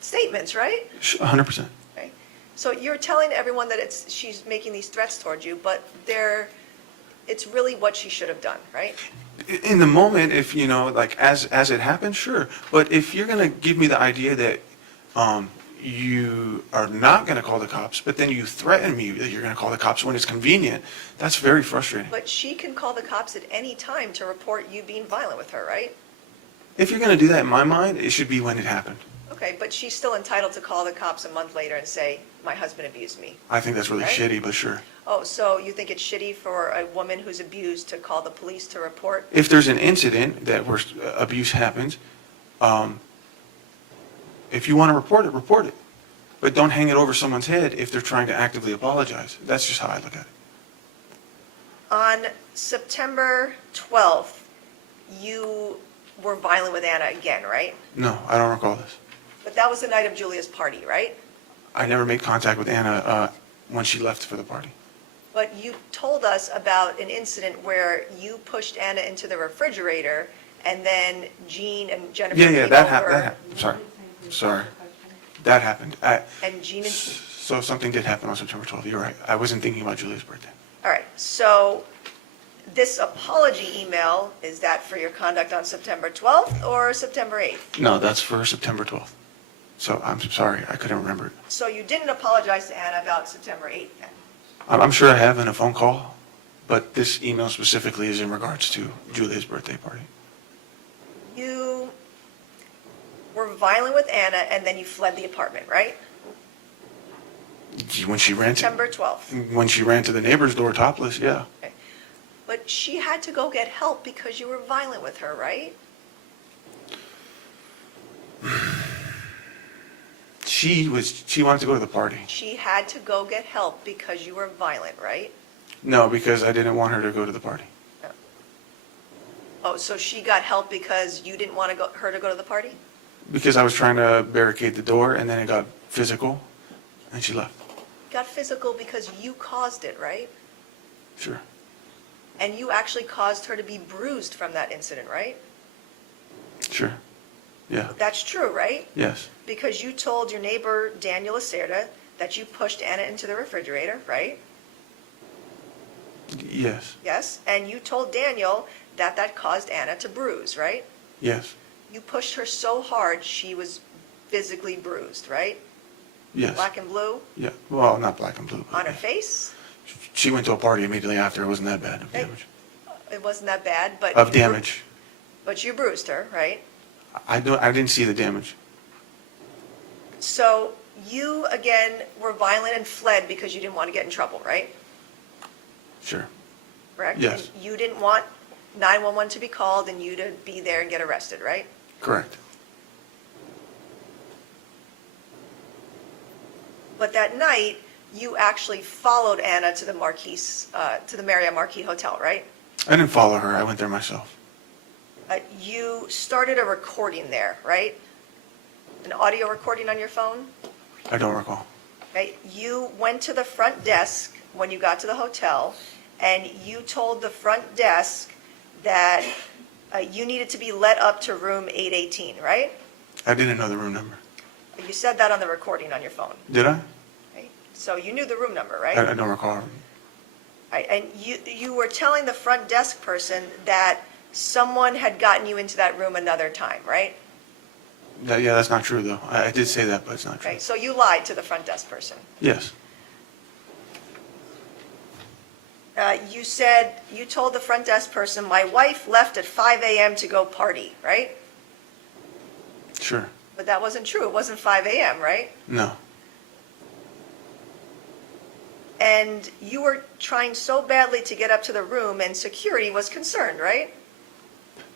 statements, right? 100%. Right. So you're telling everyone that she's making these threats towards you, but it's really what she should have done, right? In the moment, if, like, as it happened, sure. But if you're going to give me the idea that, you are not going to call the cops, but then you threaten me that you're going to call the cops when it's convenient, that's very frustrating. But she can call the cops at any time to report you being violent with her, right? If you're going to do that, in my mind, it should be when it happened. Okay, but she's still entitled to call the cops a month later and say, my husband abused me. I think that's really Right? shitty, but sure. Oh, so you think it's shitty for a woman who's abused to call the police to report? If there's an incident that where abuse happens, if you want to report it. But don't hang it over someone's head if they're trying to actively apologize. That's just how I look at it. On September 12th, you were violent with Anna again, right? No, I don't recall this. But that was the night of Julia's party, right? I never made contact with Anna when she left for the party. But you told us about an incident where you pushed Anna into the refrigerator, and then Jean and Jennifer Yeah, came that over. happened. Sorry. That happened. And Jean and, So something did happen on September 12th. You're right. I wasn't thinking about Julia's birthday. all right, so this apology email, is that for your conduct on September 12th or September 8th? No, that's for September 12th. So I'm sorry. I couldn't remember it. So you didn't apologize to Anna about September 8th then? I'm sure I have in a phone call, but this email specifically is in regards to Julia's birthday party. You were violent with Anna, and then you fled the apartment, right? When she ran September 12th. when she ran to the neighbor's door topless, yeah. Okay. But she had to go get help because you were violent with her, right? She wanted to go to the party. She had to go get help because you were violent, right? No, because I didn't want her to go to the party. Oh, so she got help because you didn't want her to go to the party? Because I was trying to barricade the door, and then it got physical, and she left. Got physical because you caused it, right? Sure. And you actually caused her to be bruised from that incident, right? Sure. Yeah. That's true, right? Yes. Because you told your neighbor, Daniel Lacerda, that you pushed Anna into the refrigerator, right? Yes. Yes? And you told Daniel that that caused Anna to bruise, right? Yes. You pushed her so hard, she was physically bruised, right? Yes. Black and blue Yeah. Well, not black and blue. But on her face? She went to a party immediately after. It wasn't that bad of Hey. damage. It wasn't that bad, but. Of damage. But you bruised her, right? I didn't see the damage. So you, again, were violent and fled because you didn't want to get in trouble, right? Sure. Correct? Yes. And you didn't want 911 to be called and you to be there and get arrested, right? Correct. But that night, you actually followed Anna to the Marriott Marquis Hotel, right? I didn't follow her. I went there myself. You started a recording there, right? An audio recording on your phone? I don't recall. Okay. You went to the front desk when you got to the hotel, and you told the front desk that you needed to be let up to room 818, right? I didn't know the room number. You said that on the recording on your phone. Did I? Right? So you knew the room number, right? I don't recall. Right, and you were telling the front desk person that someone had gotten you into that room another time, right? Yeah, that's not true, though. I did say that, but it's not true. Okay, so you lied to the front desk person. Yes. You told the front desk person, my wife left at 5 a.m. to go party, right? Sure. But that wasn't true. It wasn't 5 a.m., right? No. And you were trying so badly to get up to the room, and security was concerned, right?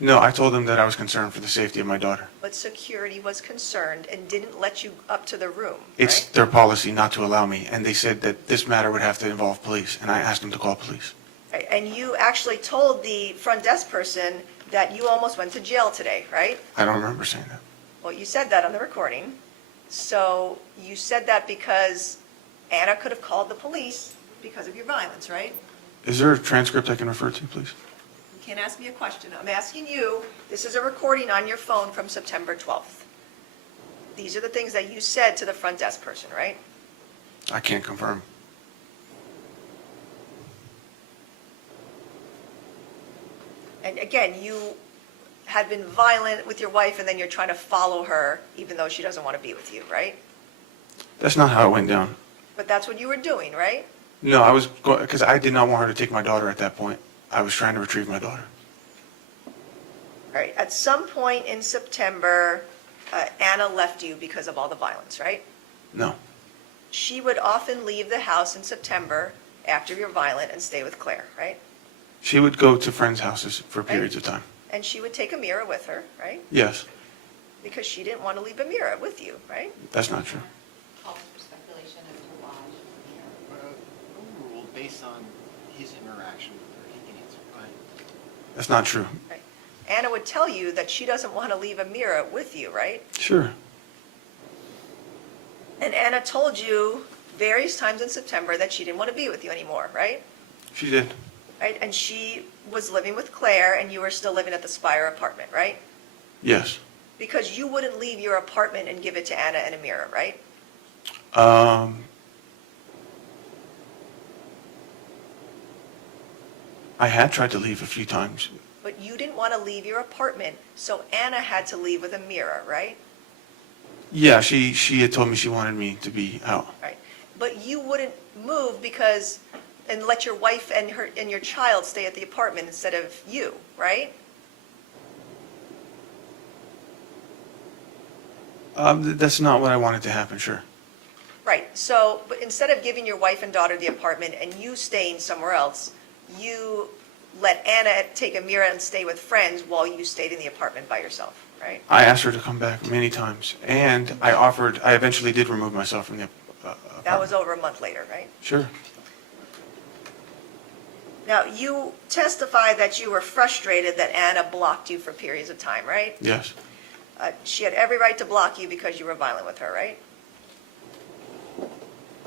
No, I told them that I was concerned for the safety of my daughter. But security was concerned and didn't let you up to the room, It's right? their policy not to allow me, and they said that this matter would have to involve police, and I asked them to call police. Right, and you actually told the front desk person that you almost went to jail today, right? I don't remember saying that. Well, you said that on the recording. So you said that because Anna could have called the police because of your violence, right? Is there a transcript I can refer to, please? You can't ask me a question. I'm asking you, this is a recording on your phone from September 12th. These are the things that you said to the front desk person, right? I can't confirm. And again, you had been violent with your wife, and then you're trying to follow her even though she doesn't want to be with you, right? That's not how it went down. But that's what you were doing, right? No, I was going, because I did not want her to take my daughter at that point. I was trying to retrieve my daughter. All right, at some point in September, Anna left you because of all the violence, right? No. She would often leave the house in September after you're violent and stay with Claire, right? She would go to friends' houses for periods of time. And she would take Amira with her, right? Yes, Because she didn't want to leave Amira with you, right? that's not true. Calls for speculation as to why. Overruled based on his interaction with her. He can answer. Go ahead. That's not true. Right. Anna would tell you that she doesn't want to leave Amira with you, right? Sure. And Anna told you various times in September that she didn't want to be with you anymore, right? She did. Right? And she was living with Claire and you were still living at the Spire apartment, right? Yes. Because you wouldn't leave your apartment and give it to Anna and Amira, right? I had tried to leave a few times. But you didn't want to leave your apartment, so Anna had to leave with Amira, right? Yeah, she had told me she wanted me to be out. Right. But you wouldn't move because, and let your wife and her, and your child stay at the apartment instead of you, right? That's not what I wanted to happen, sure. Right, so, but instead of giving your wife and daughter the apartment and you staying somewhere else, you let Anna take Amira and stay with friends while you stayed in the apartment by yourself, right? I asked her to come back many times, and I eventually did remove myself from the apartment. That was over a month later, right? Sure. Now, you testified that you were frustrated that Anna blocked you for periods of time, right? Yes. She had every right to block you because you were violent with her, right?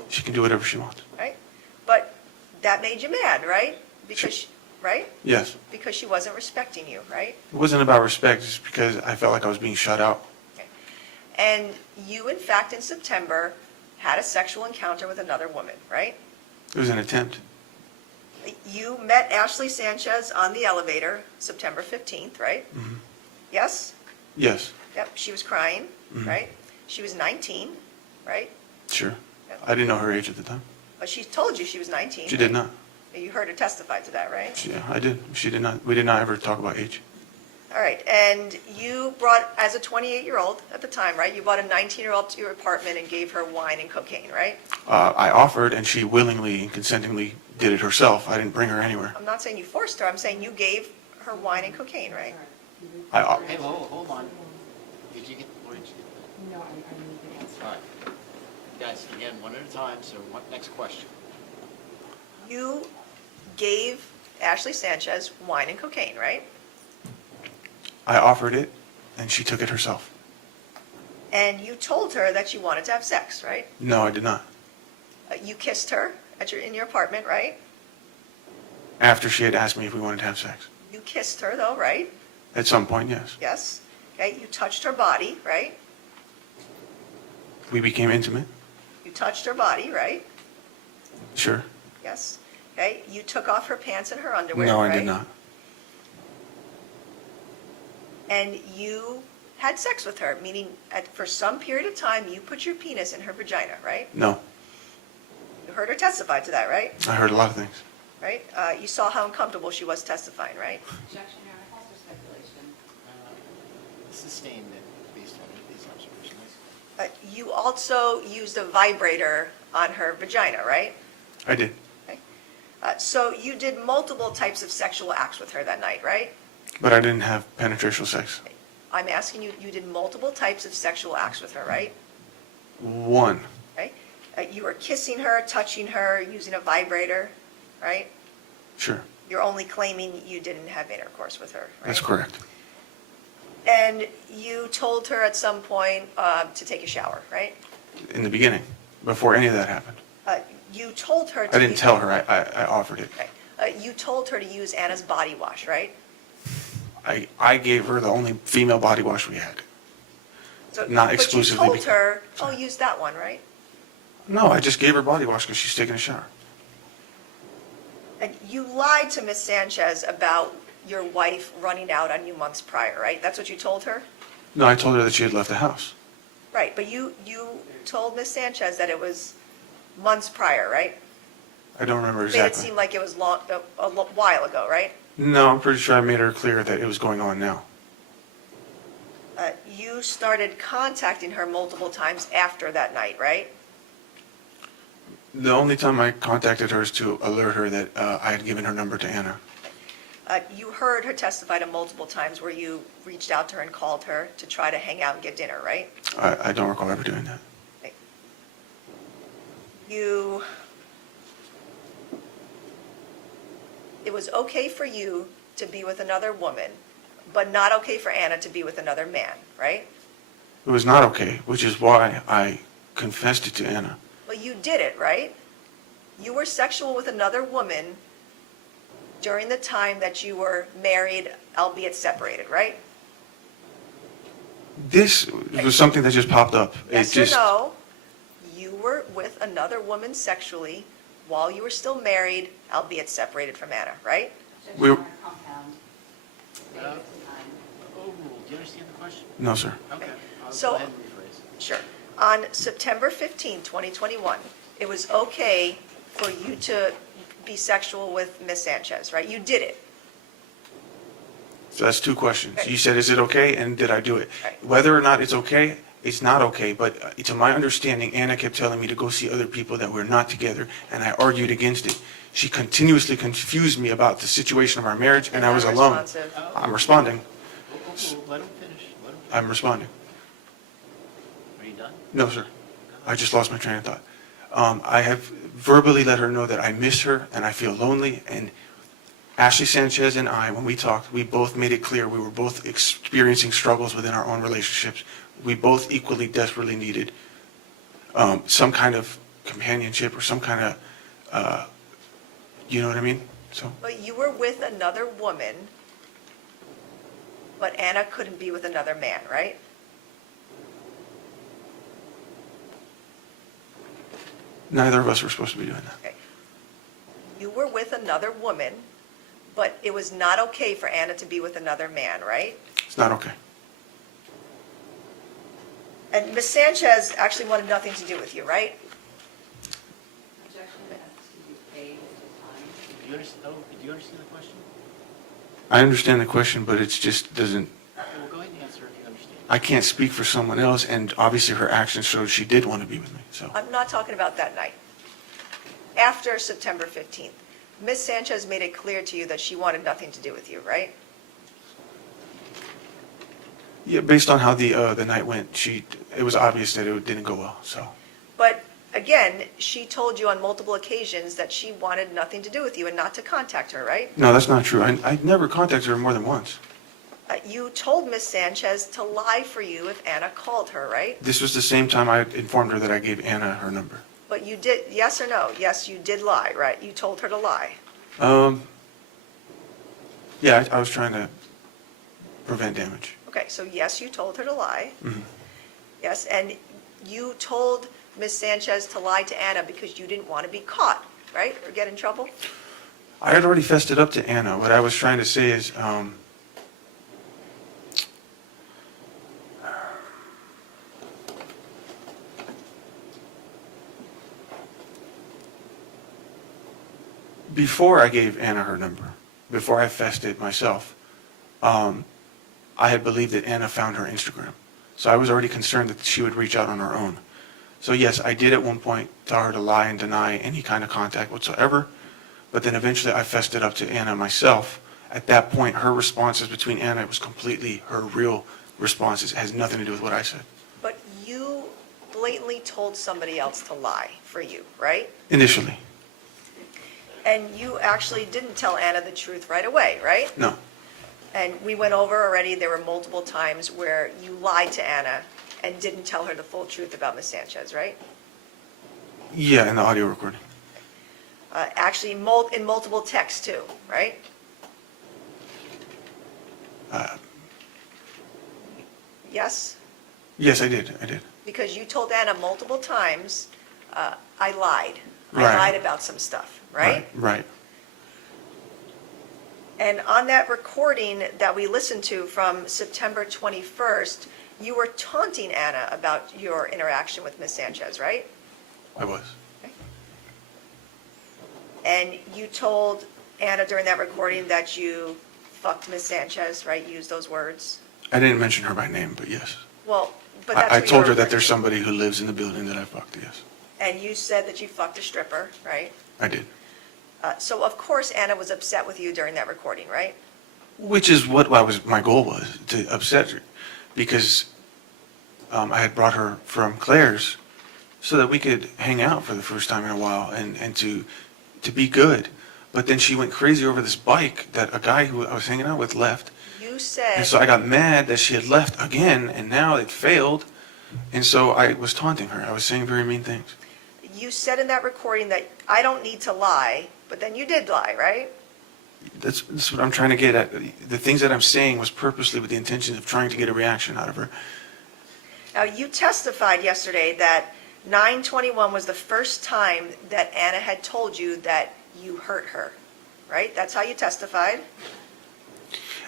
She can do whatever she wants. Right? But that made you mad, right? Because, right? Yes. Because she wasn't respecting you, right? It wasn't about respect, it's because I felt like I was being shut out. Okay. And you, in fact, in September, had a sexual encounter with another woman, right? It was an attempt. You met Ashley Sanchez on the elevator, September 15th, right? Mhm. Yes? Yes, Yep, she was crying, Mhm. right? She was 19, right? sure. Yep. I didn't know her age at the time. But she told you she was 19. She did not. You heard her testify to that, right? Yeah, I did. She did not. We did not ever talk about age. All right, and you brought, as a 28-year-old at the time, right? You brought a 19-year-old to your apartment and gave her wine and cocaine, right? I offered, and she willingly and consentingly did it herself. I didn't bring her anywhere. I'm not saying you forced her, I'm saying you gave her wine and cocaine, right? Hey, hold on. Did you get, where did you get No, I need the answer. that? All right. Guys, again, one at a time, so next question. You gave Ashley Sanchez wine and cocaine, right? I offered it, and she took it herself. And you told her that you wanted to have sex, right? No, I did not. You kissed her in your apartment, right? After she had asked me if we wanted to have sex. You kissed her though, right? At some point, yes. Yes. Okay, you touched her body, right? We became intimate. You touched her body, right? Sure. Yes. Okay, you took off her pants and her underwear, No, I right? did not. And you had sex with her, meaning for some period of time, you put your penis in her vagina, right? No. You heard her testify to that, right? I heard a lot of things. Right? You saw how uncomfortable she was testifying, right? Objection, Your Honor, calls for speculation. Sustained it based on these observations. You also used a vibrator on her vagina, right? I did. Okay. So you did multiple types of sexual acts with her that night, right? But I didn't have penetration sex. I'm asking you, you did multiple types of sexual acts with her, right? One. Okay. You were kissing her, touching her, using a vibrator, right? Sure. You're only claiming you didn't have intercourse with her, right? That's correct. And you told her at some point to take a shower, right? In the beginning, before any of that happened. You told her to... I didn't tell her. I offered it. Okay. You told her to use Anna's body wash, right? I gave her the only female body wash we had. So, Not exclusively But you told her, oh, use that one, right? No, I just gave her body wash because she's taking a shower. And you lied to Miss Sanchez about your wife running out on you months prior, right? That's what you told her? No, I told her that she had left the house. Right, but you told Ms. Sanchez that it was months prior, right? I don't remember Made it exactly. seem like it was a while ago, right? No, I'm pretty sure I made her clear that it was going on now. You started contacting her multiple times after that night, right? The only time I contacted her is to alert her that I had given her number to Anna. You heard her testify to multiple times where you reached out to her and called her to try to hang out and get dinner, right? I don't recall ever doing that. It was okay for you to be with another woman, but not okay for Anna to be with another man, right? It was not okay, which is why I confessed it to Anna. Well, you did it, right? You were sexual with another woman during the time that you were married, albeit separated, right? This was something that just popped up. Yes It just, or no? You were with another woman sexually while you were still married, albeit separated from Anna, right? Judge We- on a compound, dates and time. Overruled. Do you understand the question? No, sir. Okay. I'll So- go ahead and rephrase. Sure. On September 15, 2021, it was okay for you to be sexual with Ms. Sanchez, right? You did it. So that's two questions. Okay. You said, is it okay, and did I do it? Right. Whether or not it's okay, it's not okay, but to my understanding, Anna kept telling me to go see other people that were not together, and I argued against it. She continuously confused me about the situation of our marriage, and I was alone. Unresponsive. I'm responding. Let him finish. Let him finish. I'm responding. Are you done? No, sir. I just lost my train of thought. I have verbally let her know that I miss her and I feel lonely, and Ashley Sanchez and I, when we talked, we both made it clear we were both experiencing struggles within our own relationships. We both equally desperately needed some kind of companionship or some kind of, you know what I mean? So, But you were with another woman, but Anna couldn't be with another man, right? neither of us were supposed to be doing that. Okay. You were with another woman, but it was not okay for Anna to be with another man, right? It's not okay. And Ms. Sanchez actually wanted nothing to do with you, right? Objection as to date and time. Do you understand the question? I understand the question, but it's just doesn't, Okay, well, go ahead and answer if you understand. I can't speak for someone else, and obviously her actions showed she did want to be with me, so. I'm not talking about that night. After September 15th, Ms. Sanchez made it clear to you that she wanted nothing to do with you, right? Yeah, based on how the night went, it was obvious that it didn't go well, so. But again, she told you on multiple occasions that she wanted nothing to do with you and not to contact her, right? No, that's not true. I never contacted her more than once. You told Ms. Sanchez to lie for you if Anna called her, right? This was the same time I informed her that I gave Anna her number. But you did, yes or no? Yes, you did lie, right? You told her to lie. Yeah, I was trying to prevent damage. Okay, so yes, you told her to lie. Mhm. Yes, and you told Ms. Sanchez to lie to Anna because you didn't want to be caught, right? Or get in trouble? I had already fessed it up to Anna. What I was trying to say is, before I gave Anna her number, before I fessed it myself, I had believed that Anna found her Instagram. So I was already concerned that she would reach out on her own. So yes, I did at one point tell her to lie and deny any kind of contact whatsoever, but then eventually I fessed it up to Anna myself. At that point, her responses between Anna, it was completely her real responses. It has nothing to do with what I said. But you blatantly told somebody else to lie for you, right? Initially, And you actually didn't tell Anna the truth right away, right? no. And we went over already, there were multiple times where you lied to Anna and didn't tell her the full truth about Ms. Sanchez, right? Yeah, in the audio recording. Actually, in multiple texts too, right? Yes? Yes, I did. Because you told Anna multiple times, I lied. I Right. lied about some stuff, right? Right. And on that recording that we listened to from September 21st, You were taunting Anna about your interaction with Ms. Sanchez, right? I was. And you told Anna during that recording that you fucked Ms. Sanchez, right? You used those words. I didn't mention her by name, but yes. Well, but that's I what you told were her that referring there's to. somebody who lives in the building that I fucked, yes. And you said that you fucked a stripper, right? I did. So of course Anna was upset with you during that recording, right? Which is what my goal was, to upset her. Because I had brought her from Claire's so that we could hang out for the first time in a while and to be good. But then she went crazy over this bike that a guy who I was hanging out with left. You said. And so I got mad that she had left again, and now it failed. And so I was taunting her. I was saying very mean things. You said in that recording that I don't need to lie, but then you did lie, right? That's what I'm trying to get at. The things that I'm saying was purposely with the intention of trying to get a reaction out of her. Now, you testified yesterday that 9/21 was the first time that Anna had told you that you hurt her, right? That's how you testified?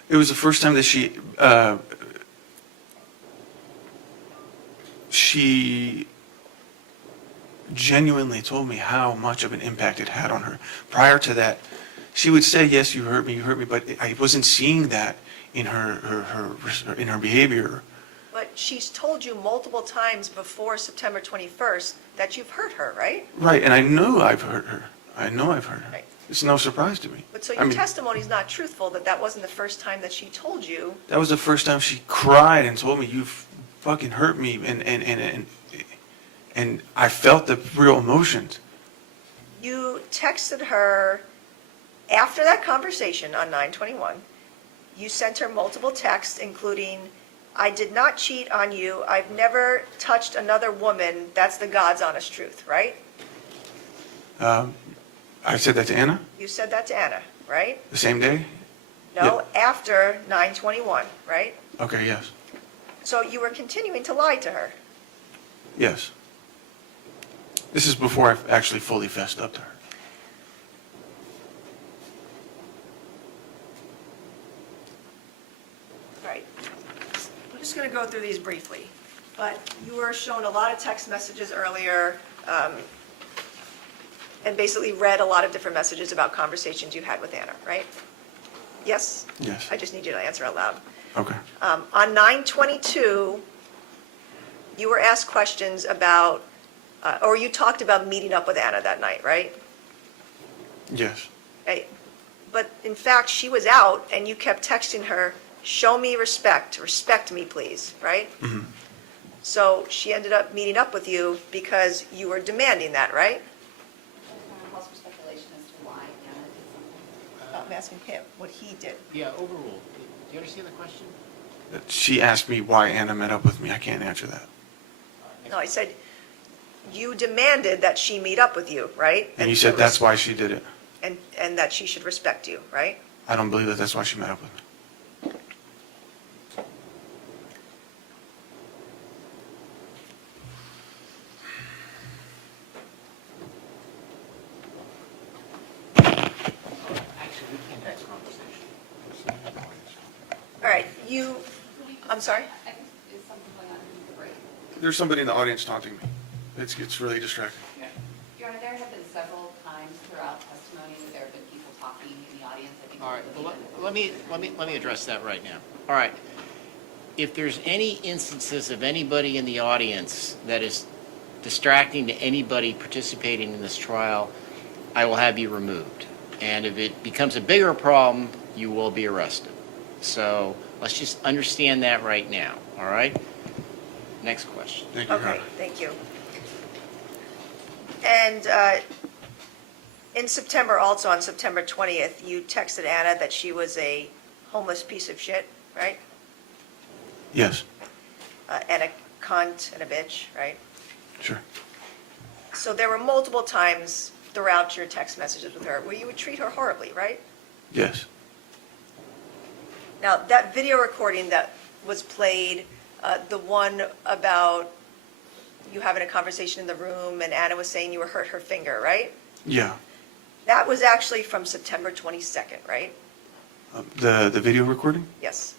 It was the first time that she genuinely told me how much of an impact it had on her. Prior to that, she would say, yes, you hurt me, but I wasn't seeing that in her behavior. But she's told you multiple times before September 21st that you've hurt her, right? Right, and I know I've hurt her. Right. It's no surprise to me. But so I your mean, testimony's not truthful, that wasn't the first time that she told you. that was the first time she cried and told me, you fucking hurt me, and I felt the real emotions. You texted her after that conversation on 9/21. You sent her multiple texts, including, I did not cheat on you. I've never touched another woman. That's the God's honest truth, right? I said that to Anna You said that to Anna, right? the same day? No, after 9/21, right? Okay, yes. So you were continuing to lie to her. Yes. This is before I actually fully fessed up to her. All right. I'm just going to go through these briefly. But you were shown a lot of text messages earlier, and basically read a lot of different messages about conversations you had with Anna, right? Yes? Yes. I just need you to answer out loud. Okay. On 9/22, you were asked questions about, or you talked about meeting up with Anna that night, right? Yes. Okay. But in fact, she was out, and you kept texting her, show me respect me, please, right? Mm-hmm. So she ended up meeting up with you because you were demanding that, right? What's your speculation as to why Anna did something? I'm asking him what he did. Yeah, overruled. Do you understand the question? She asked me why Anna met up with me. I can't answer that. No, I said, you demanded that she meet up with you, right? And you said that's why she did it. And that she should respect you, right? I don't believe that that's why she met up with me. Actually, we can't have this conversation. All right, I'm sorry? I think there's something going on in the break. There's somebody in the audience taunting me. It's really distracting. Your Honor, there have been several times throughout testimony where there have been people talking in the audience. I think All right, we're well, looking at- let me address that right now. All right. If there's any instances of anybody in the audience that is distracting to anybody participating in this trial, I will have you removed. And if it becomes a bigger problem, you will be arrested. So let's just understand that right now, all right? Next question. Thank you, Your Okay, Honor. thank you. And in September, also on September 20th, you texted Anna that she was a homeless piece of shit, right? Yes, And a cunt and a bitch, right? sure. So there were multiple times throughout your text messages with her where you would treat her horribly, right? Yes. Now, that video recording that was played, the one about you having a conversation in the room and Anna was saying you were hurt her finger, right? Yeah. That was actually from September 22nd, right? The video recording? Yes.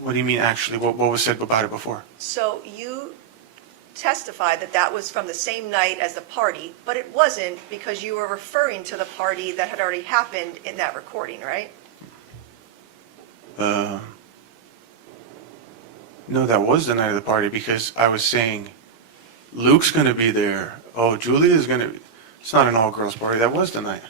What do you mean, actually? What was said about it before? So you testified that that was from the same night as the party, but it wasn't because you were referring to the party that had already happened in that recording, right? No, that was the night of the party because I was saying, Luke's going to be there. Oh, Julia's going to. It's not an all-girls party. That was the night.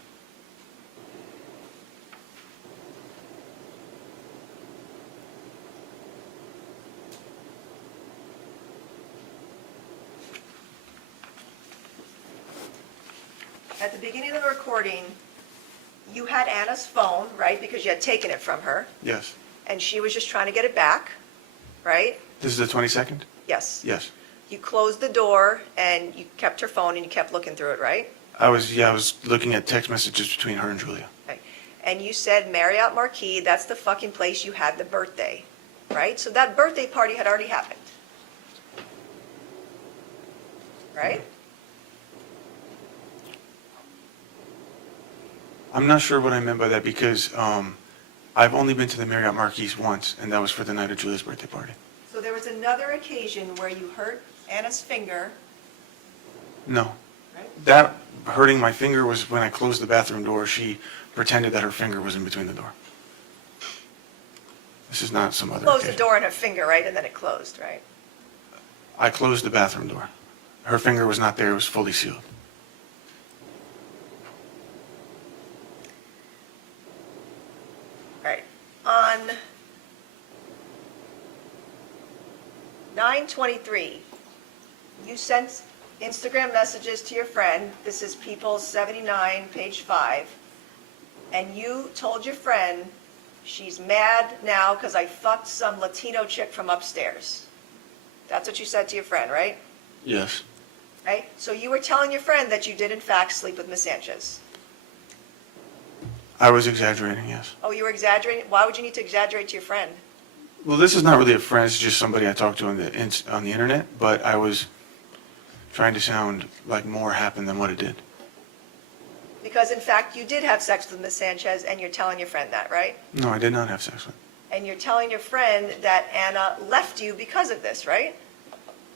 At the beginning of the recording, you had Anna's phone, right, because you had taken it from her, Yes. and she was just trying to get it back, right? This is the 22nd? Yes. Yes. You closed the door, and you kept her phone, and you kept looking through it, right? I was looking at text messages between her and Julia. Okay. And you said Marriott Marquis, that's the fucking place you had the birthday, right? So that birthday party had already happened. Right? I'm not sure what I meant by that because I've only been to the Marriott Marquis once, and that was for the night of Julia's birthday party. So there was another occasion where you hurt Anna's finger, No. right? That hurting my finger was when I closed the bathroom door. She pretended that her finger was in between the door. This is not some other Closed the occasion. door on her finger, right? And then it closed, right? I closed the bathroom door. Her finger was not there. It was fully sealed. Right. On 9/23, you sent Instagram messages to your friend. This is People 79, page 5. And you told your friend, she's mad now because I fucked some Latino chick from upstairs. That's what you said to your friend, right? Yes. Right? So you were telling your friend that you did in fact sleep with Miss Sanchez. I was exaggerating, yes. Oh, you were exaggerating? Why would you need to exaggerate to your friend? Well, this is not really a friend. It's just somebody I talked to on the internet, but I was trying to sound like more happened than what it did. Because in fact, you did have sex with Miss Sanchez and you're telling your friend that, right? No, I did not have sex with her. And you're telling your friend that Anna left you because of this, right?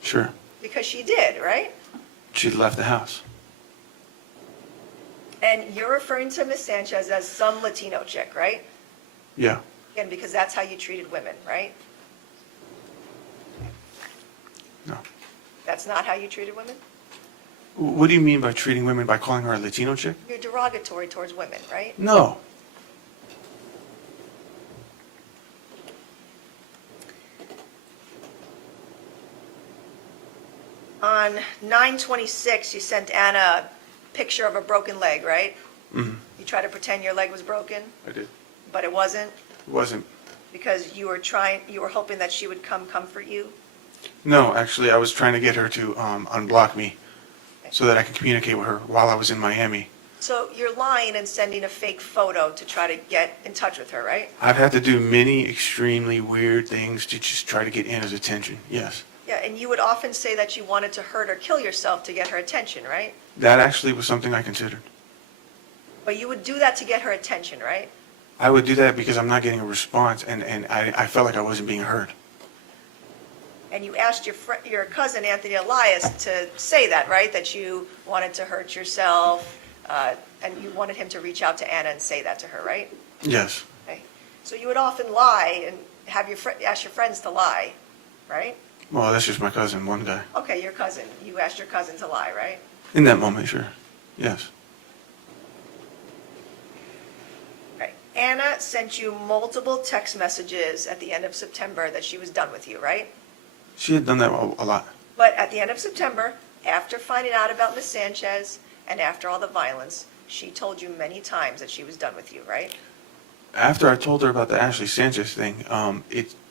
Sure. Because she did, right? She'd left the house. And you're referring to Miss Sanchez as some Latino chick, right? Yeah. Again, because that's how you treated women, right? No. That's not how you treated women? What do you mean by treating women by calling her a Latino chick? You're derogatory towards women, right? No. On 9/26, you sent Anna a picture of a broken leg, right? Mm-hmm. You tried to pretend your leg was broken, I did. but it wasn't, It wasn't. because you were hoping that she would come comfort you. No, actually, I was trying to get her to unblock me so that I could communicate with her while I was in Miami. So you're lying and sending a fake photo to try to get in touch with her, right? I've had to do many extremely weird things to just try to get Anna's attention, yes. Yeah, and you would often say that you wanted to hurt or kill yourself to get her attention, right? That actually was something I considered. But you would do that to get her attention, right? I would do that because I'm not getting a response, and I felt like I wasn't being heard. And you asked your cousin, Anthony Elias, to say that, right? That you wanted to hurt yourself, and you wanted him to reach out to Anna and say that to her, right? Yes. Okay. So you would often lie and have ask your friends to lie, right? Well, that's just my cousin, one guy. Okay, your cousin. You asked your cousin to lie, right? In that moment, sure. Yes. Right. Anna sent you multiple text messages at the end of September that she was done with you, right? She had done that a lot. But at the end of September, after finding out about Miss Sanchez and after all the violence, she told you many times that she was done with you, right? After I told her about the Ashley Sanchez thing,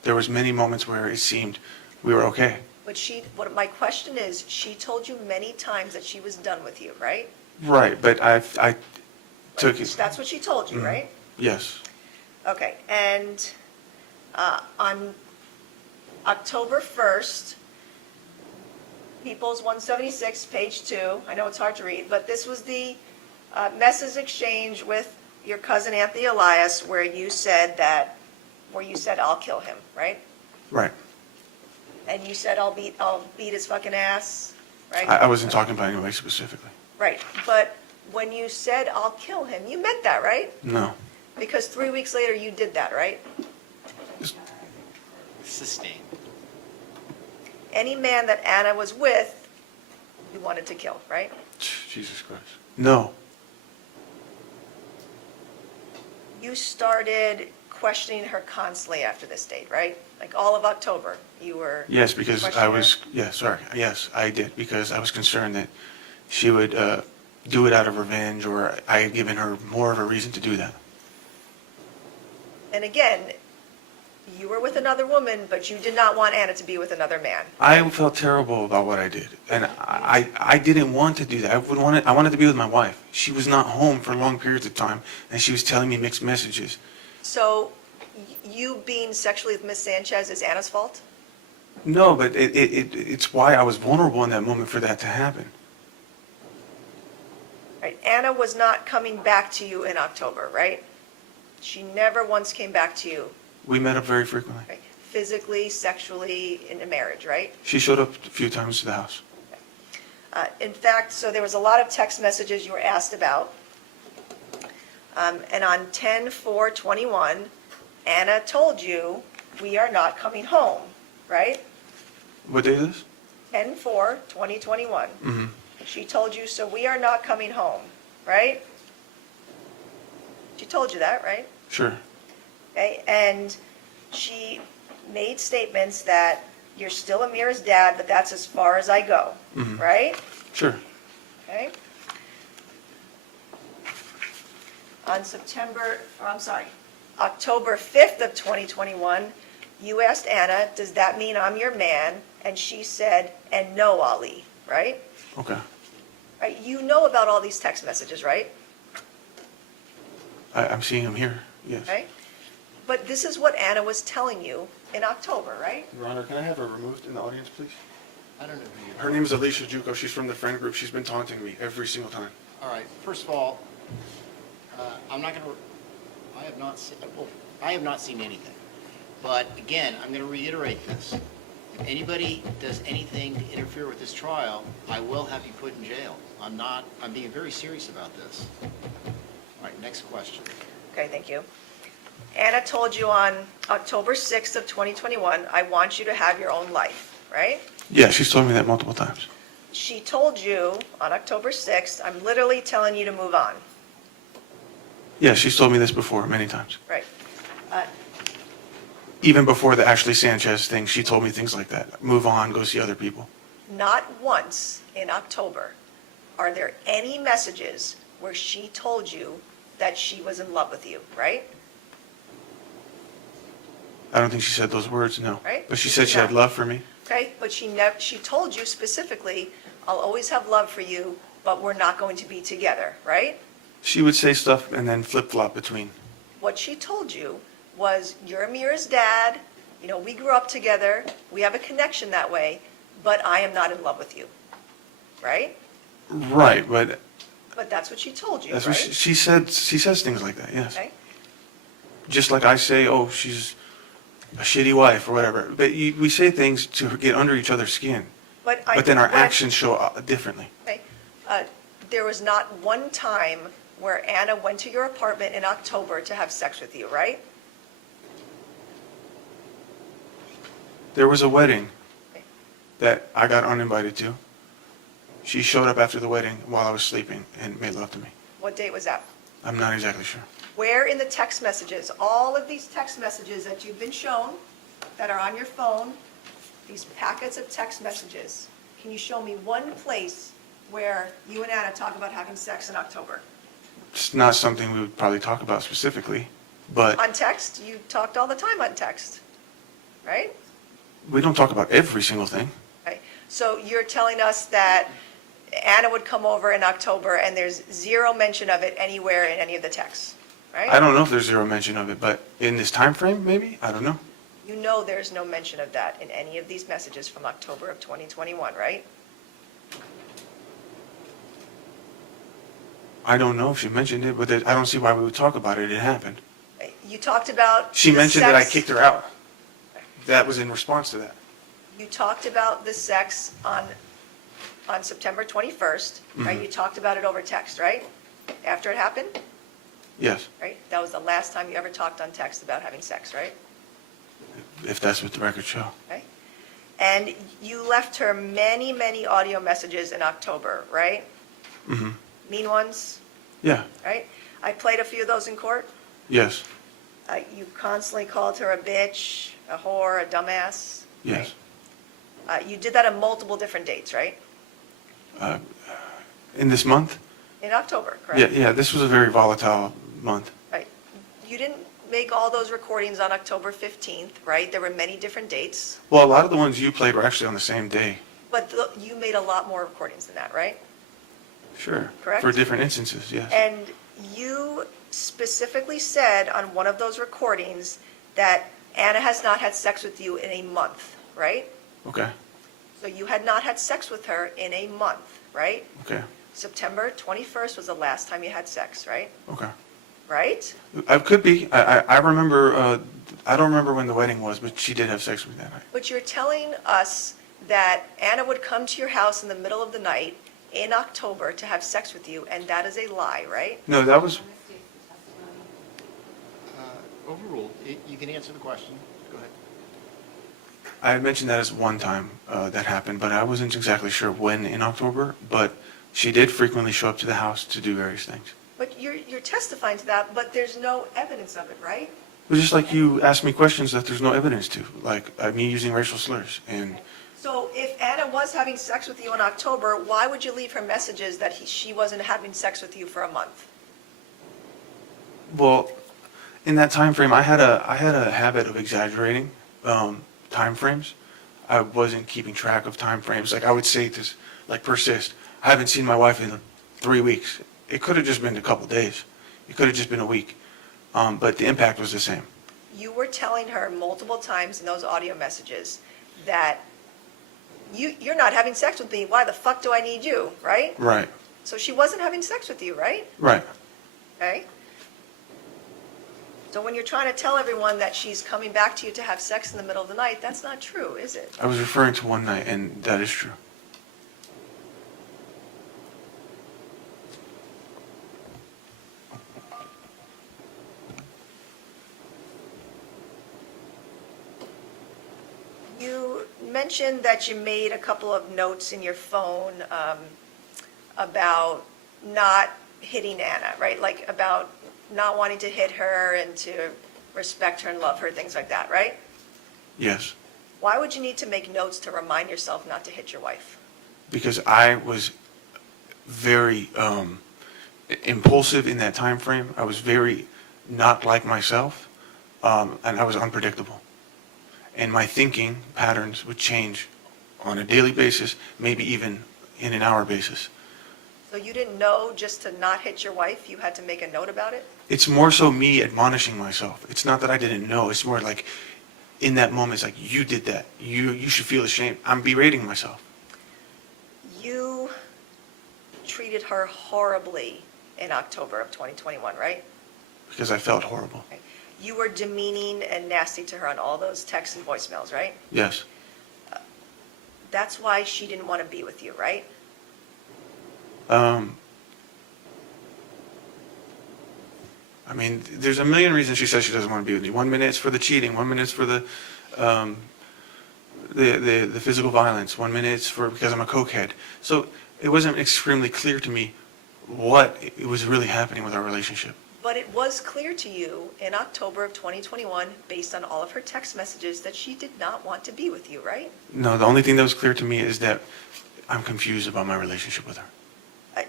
there was many moments where it seemed we were okay. But what my question is, she told you many times that she was done with you, right? Right, but I took it. That's what she told you, Mhm. right? Yes. Okay, and on October 1st, People's 176, page 2, I know it's hard to read, but this was the message exchange with your cousin Anthony Elias where you said, I'll kill him, right? Right. And you said, I'll beat his fucking ass, right? I wasn't talking about anybody specifically. Right, but when you said, I'll kill him, you meant that, right? No. Because 3 weeks later, you did that, right? Sustained. Any man that Anna was with, you wanted to kill, right? Jesus Christ. No. You started questioning her constantly after this date, right? Like all of October, you were. Yes, because I questioning was, her? yeah, sorry. Yes, I did, because I was concerned that she would do it out of revenge, or I had given her more of a reason to do that. And again, you were with another woman, but you did not want Anna to be with another man. I felt terrible about what I did, and I didn't want to do that. I wanted to be with my wife. She was not home for long periods of time, and she was telling me mixed messages. So you being sexually with Miss Sanchez is Anna's fault? No, but it's why I was vulnerable in that moment for that to happen. Right, Anna was not coming back to you in October, right? She never once came back to you, We met up very frequently. right? Physically, sexually, in a marriage, right? She showed up a few times to the house. In fact, so there was a lot of text messages you were asked about. And on 10/4/21, Anna told you, we are not coming home, right? What day is this? 10/4/2021. Mm-hmm. She told you, so we are not coming home, right? She told you that, right? Sure. Okay, and she made statements that you're still Amira's dad, but that's as far as I go, Mhm. right? Sure. Okay? On October 5th of 2021, you asked Anna, does that mean I'm your man? And she said, and no, Ali, right? Okay. Right, you know about all these text messages, right? I'm seeing him here. Yes. Right? But this is what Anna was telling you in October, right? Your Honor, can I have her removed in the audience, please? I don't know who you are. Her name is Alicia Juco. She's from the friend group. She's been taunting me every single time. All right, first of all, I'm not going to, I have not seen anything. But again, I'm going to reiterate this. If anybody does anything to interfere with this trial, I will have you put in jail. I'm being very serious about this. All right, next question. Okay, thank you. Anna told you on October 6th of 2021, I want you to have your own life, right? Yeah, she's told me that multiple times. She told you on October 6th, I'm literally telling you to move on, Yeah, she's told me this before many times. right? Even before the Ashley Sanchez thing, she told me things like that. Move on, go see other people. Not once in October are there any messages where she told you that she was in love with you, right? I don't think she said those words, no. Right. But she She said did she had not. love for me. Okay, but she told you specifically, I'll always have love for you, but we're not going to be together, right? She would say stuff and then flip-flop between. What she told you was, you're Amira's dad, you know, we grew up together, we have a connection that way, but I am not in love with you, right? Right, but But that's what she told you, that's what right? she said. She says things like that, yes. Okay, Just like I say, oh, she's a shitty wife or whatever. But we say things to get under each other's skin. but But then our actions show differently. Okay, there was not one time where Anna went to your apartment in October to have sex with you, right? There was a wedding that I got uninvited to. She showed up after the wedding while I was sleeping and made love to me. What date was that? I'm not exactly sure. Where in the text messages, all of these text messages that you've been shown, that are on your phone, these packets of text messages, can you show me one place where you and Anna talk about having sex in October? It's not something we would probably talk about specifically, but On text? You talked all the time on text, right? we don't talk about every single thing. Okay, so you're telling us that Anna would come over in October and there's zero mention of it anywhere in any of the texts, right? I don't know if there's zero mention of it, but in this time frame, maybe? I don't know. You know there's no mention of that in any of these messages from October of 2021, right? I don't know if she mentioned it, but I don't see why we would talk about it. It happened. You talked about She the mentioned that I sex- kicked her out. that was in response to that. You talked about the sex on September 21st, right? Mhm. You talked about it over text, right? After it happened, Yes, right? That was the last time you ever talked on text about having sex, right? if that's what the records show. Okay? And you left her many, many audio messages in October, right? Mm-hmm. Mean ones, Yeah, right? I played a few of those in court. yes, You constantly called her a bitch, a whore, a dumbass. yes. Right? You did that on multiple different dates, right? In this month? In October, Yeah, correct? yeah, this was a very volatile month. Right. You didn't make all those recordings on October 15th, right? There were many different dates, Well, a lot of the ones you played were actually on the same day. but you made a lot more recordings than that, right? Sure. Correct? For different instances, yes. And you specifically said on one of those recordings that Anna has not had sex with you in a month, right? Okay, So you had not had sex with her in a month, right? okay, September 21st was the last time you had sex, right? okay. Right? I could be. I remember, I don't remember when the wedding was, but she did have sex with me that night. But you're telling us that Anna would come to your house in the middle of the night in October to have sex with you, and that is a lie, right? No, that was, Misstates the testimony. Overruled. You can answer the question. Go ahead. I had mentioned that as one time that happened, but I wasn't exactly sure when in October, but she did frequently show up to the house to do various things. But you're testifying to that, but there's no evidence of it, right? It was just like you asked me questions that there's no evidence to, like me using racial slurs. And So if Anna was having sex with you in October, why would you leave her messages that she wasn't having sex with you for a month? well, in that time frame, I had a habit of exaggerating time frames. I wasn't keeping track of time frames. Like I would say this, like persist. I haven't seen my wife in 3 weeks. It could have just been a couple days. It could have just been a week. But the impact was the same. You were telling her multiple times in those audio messages that you're not having sex with me. Why the fuck do I need you, right? Right, So she wasn't having sex with you, right? right. Okay? So when you're trying to tell everyone that she's coming back to you to have sex in the middle of the night, that's not true, is it? I was referring to one night, and that is true. You mentioned that you made a couple of notes in your phone about not hitting Anna, right? Like about not wanting to hit her and to respect her and love her, things like that, right? Yes, Why would you need to make notes to remind yourself not to hit your wife? because I was very impulsive in that time frame. I was very not like myself, and I was unpredictable. And my thinking patterns would change on a daily basis, maybe even in an hour basis. So you didn't know just to not hit your wife, you had to make a note about it? It's more so me admonishing myself. It's not that I didn't know. It's more like in that moment, it's like, you did that. You should feel ashamed. I'm berating myself. You treated her horribly in October of 2021, right? Because I felt horrible. You were demeaning and nasty to her on all those texts and voicemails, right? Yes. That's why she didn't want to be with you, right? I mean, there's a million reasons she says she doesn't want to be with me. 1 minute it's for the cheating. 1 minute it's for the physical violence. 1 minute it's for because I'm a cokehead. So it wasn't extremely clear to me what it was really happening with our relationship. But it was clear to you in October of 2021, based on all of her text messages, that she did not want to be with you, right? No, the only thing that was clear to me is that I'm confused about my relationship with her.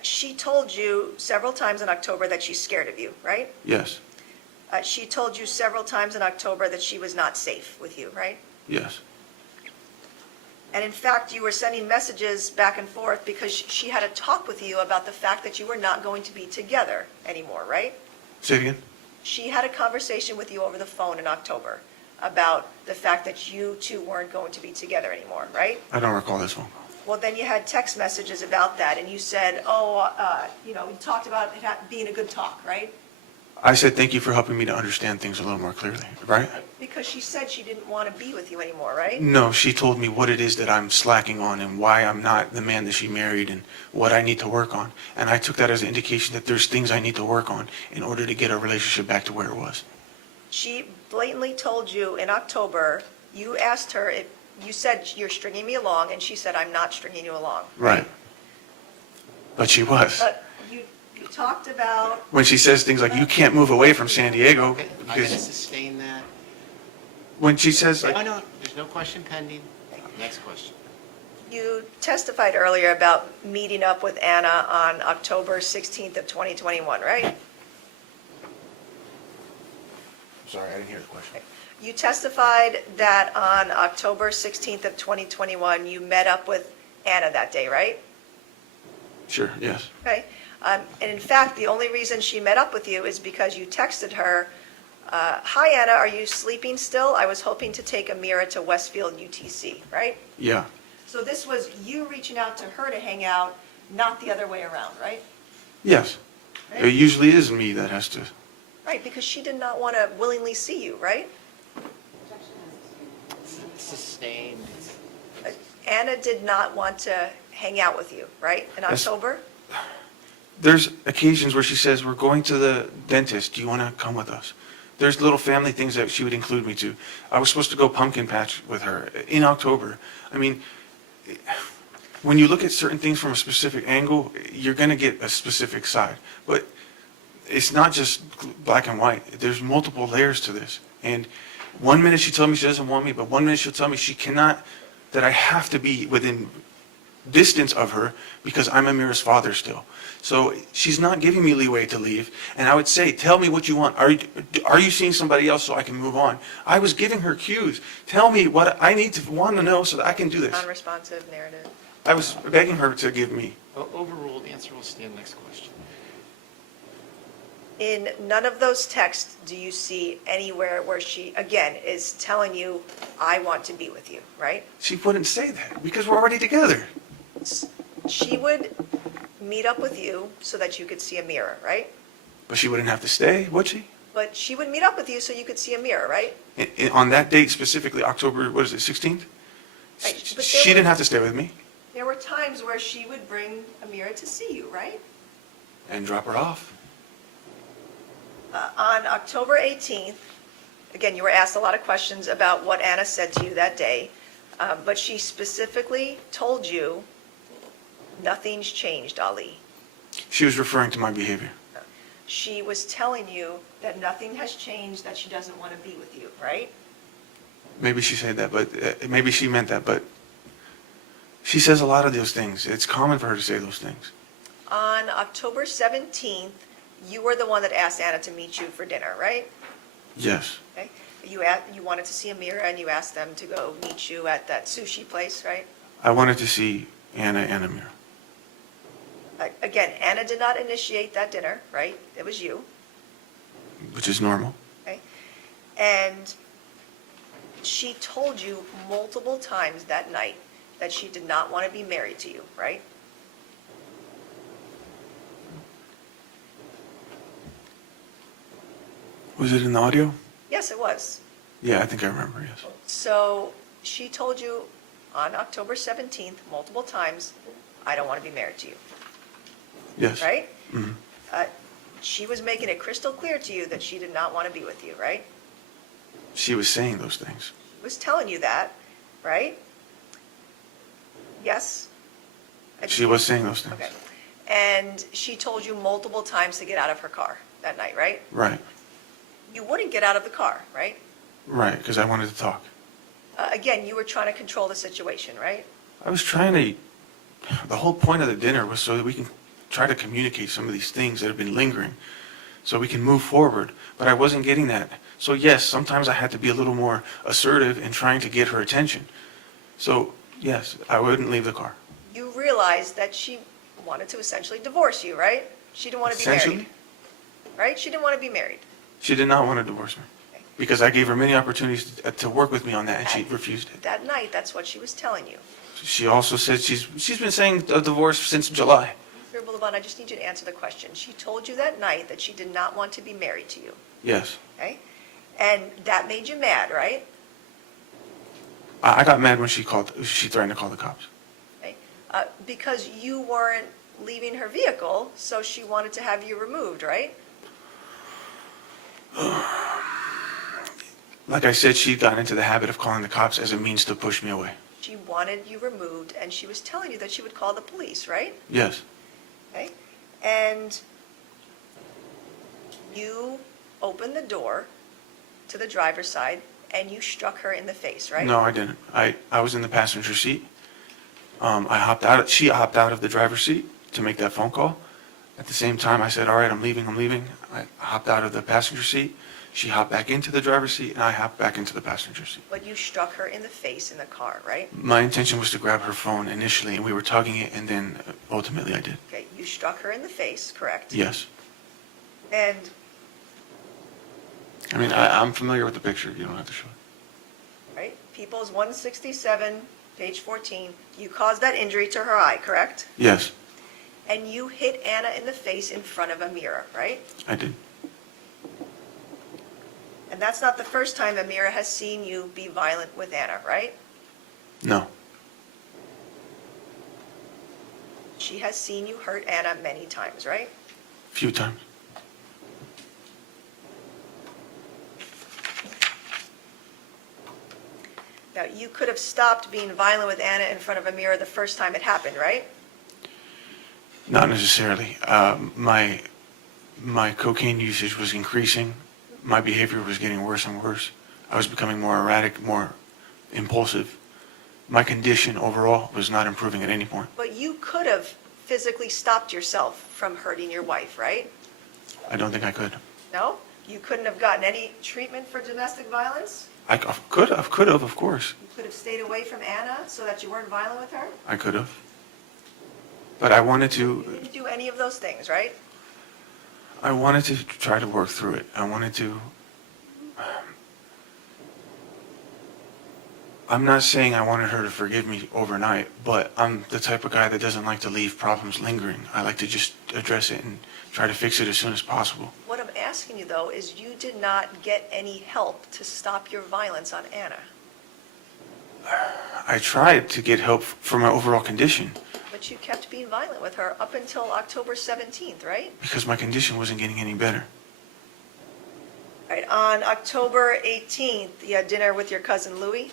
She told you several times in October that she's scared of you, right? Yes, She told you several times in October that she was not safe with you, right? yes, And in fact, you were sending messages back and forth because she had a talk with you about the fact that you were not going to be together anymore, right? say it again. She had a conversation with you over the phone in October about the fact that you two weren't going to be together anymore, right? I don't recall this phone call. Well, then you had text messages about that, and you said, you talked about it being a good talk, right? I said, thank you for helping me to understand things a little more clearly, right? Because she said she didn't want to be with you anymore, right? No, she told me what it is that I'm slacking on and why I'm not the man that she married and what I need to work on. And I took that as an indication that there's things I need to work on in order to get our relationship back to where it was. She blatantly told you in October, you asked her, if you said you're stringing me along, and she said, I'm not stringing you along. Right. But she was. But you talked about, When she says things like, you can't move away from San Diego, Okay, I'm going to because sustain that. when she says, like, No, there's no question pending. Next question. you testified earlier about meeting up with Anna on October 16th of 2021, right? sorry, I didn't hear the question. You testified that on October 16th of 2021, you met up with Anna that day, right? Sure, yes. Okay. And in fact, the only reason she met up with you is because you texted her, hi, Anna, are you sleeping still? I was hoping to take Amira to Westfield UTC, right? Yeah, So this was you reaching out to her to hang out, not the other way around, right? yes. It usually is me that has to, Right, because she did not want to willingly see you, right? Objection is sustained. Sustained. Anna did not want to hang out with you, right, in Yes. October? there's occasions where she says, we're going to the dentist, do you want to come with us? There's little family things that she would include me to. I was supposed to go pumpkin patch with her in October. I mean, when you look at certain things from a specific angle, you're going to get a specific side. But it's not just black and white. There's multiple layers to this. And one minute she told me she doesn't want me, but one minute she'll tell me she cannot, that I have to be within distance of her because I'm Amira's father still. So she's not giving me leeway to leave. And I would say, tell me what you want. Are you seeing somebody else so I can move on? I was giving her cues. Tell me what I need to want to know so that I can do this. Non-responsive narrative. I was begging her to give me. Overruled. Answer will stand. Next question. In none of those texts do you see anywhere where she, again, is telling you, I want to be with you, right? She wouldn't say that because we're already together. She would meet up with you so that you could see a mirror, right? But she wouldn't have to stay, would she? But she would meet up with you so you could see a mirror, right? On that date specifically, October, what is it, 16th? Right, but She didn't have to stay with me There were times where she would bring Amira to see you, right? and drop her off. On October 18th, again, you were asked a lot of questions about what Anna said to you that day, but she specifically told you, nothing's changed, Ali. She was referring to my behavior. She was telling you that nothing has changed, that she doesn't want to be with you, right? Maybe she said that, but maybe she meant that, but she says a lot of those things. It's common for her to say those things. On October 17th, you were the one that asked Anna to meet you for dinner, right? Yes, Okay. You wanted to see Amira, and you asked them to go meet you at that sushi place, right? I wanted to see Anna and Amira. Again, Anna did not initiate that dinner, right? It was you, Which is normal. okay? And she told you multiple times that night that she did not want to be married to you, right? Was it in the audio? Yes, it was. Yeah, I think I remember, yes. So she told you on October 17th, multiple times, I don't want to be married to you, Yes. right? Mhm. She was making it crystal clear to you that she did not want to be with you, right? She was saying those things. She was telling you that, right? Yes? She was saying those things. Okay. And she told you multiple times to get out of her car that night, right? Right, You wouldn't get out of the car, right? right, because I wanted to talk. Again, you were trying to control the situation, right? I was trying to, the whole point of the dinner was so that we can try to communicate some of these things that have been lingering, so we can move forward, but I wasn't getting that. So yes, sometimes I had to be a little more assertive in trying to get her attention. So yes, I wouldn't leave the car. You realized that she wanted to essentially divorce you, right? She didn't want to be married, Essentially, right? She didn't want to be married. she did not want to divorce me because I gave her many opportunities to work with me on that and she refused it. That night, that's what she was telling you. She also said she's been saying a divorce since July. Mr. Abulaban, I just need you to answer the question. She told you that night that she did not want to be married to you, Yes. okay? And that made you mad, right? I got mad when she threatened to call the cops. Okay? Because you weren't leaving her vehicle, so she wanted to have you removed, right? Like I said, she got into the habit of calling the cops as a means to push me away. She wanted you removed, and she was telling you that she would call the police, right? Yes. Okay? And you opened the door to the driver's side, and you struck her in the face, right? No, I didn't. I was in the passenger seat. She hopped out of the driver's seat to make that phone call. At the same time, I said, all right, I'm leaving. I hopped out of the passenger seat. She hopped back into the driver's seat, and I hopped back into the passenger seat. But you struck her in the face in the car, right? My intention was to grab her phone initially, and we were tugging it, and then ultimately I did. Okay, you struck her in the face, correct? Yes. And, I mean, I'm familiar with the picture. You don't have to show it. right, People's 167, page 14, you caused that injury to her eye, correct? Yes, And you hit Anna in the face in front of a mirror, right? I did. And that's not the first time Amira has seen you be violent with Anna, right? No. She has seen you hurt Anna many times, right? Few times. Now, you could have stopped being violent with Anna in front of Amira the first time it happened, right? Not necessarily. My cocaine usage was increasing. My behavior was getting worse and worse. I was becoming more erratic, more impulsive. My condition overall was not improving at any point. But you could have physically stopped yourself from hurting your wife, right? I don't think I could. No? You couldn't have gotten any treatment for domestic violence? I could have, of course. You could have stayed away from Anna so that you weren't violent with her? I could have. But I wanted You to, didn't do any of those things, right? try to work through it. I'm not saying I wanted her to forgive me overnight, but I'm the type of guy that doesn't like to leave problems lingering. I like to just address it and try to fix it as soon as possible. What I'm asking you, though, is you did not get any help to stop your violence on Anna. I tried to get help for my overall condition But you kept being violent with her up until October 17th, right? because my condition wasn't getting any better. Right, on October 18th, you had dinner with your cousin Louie,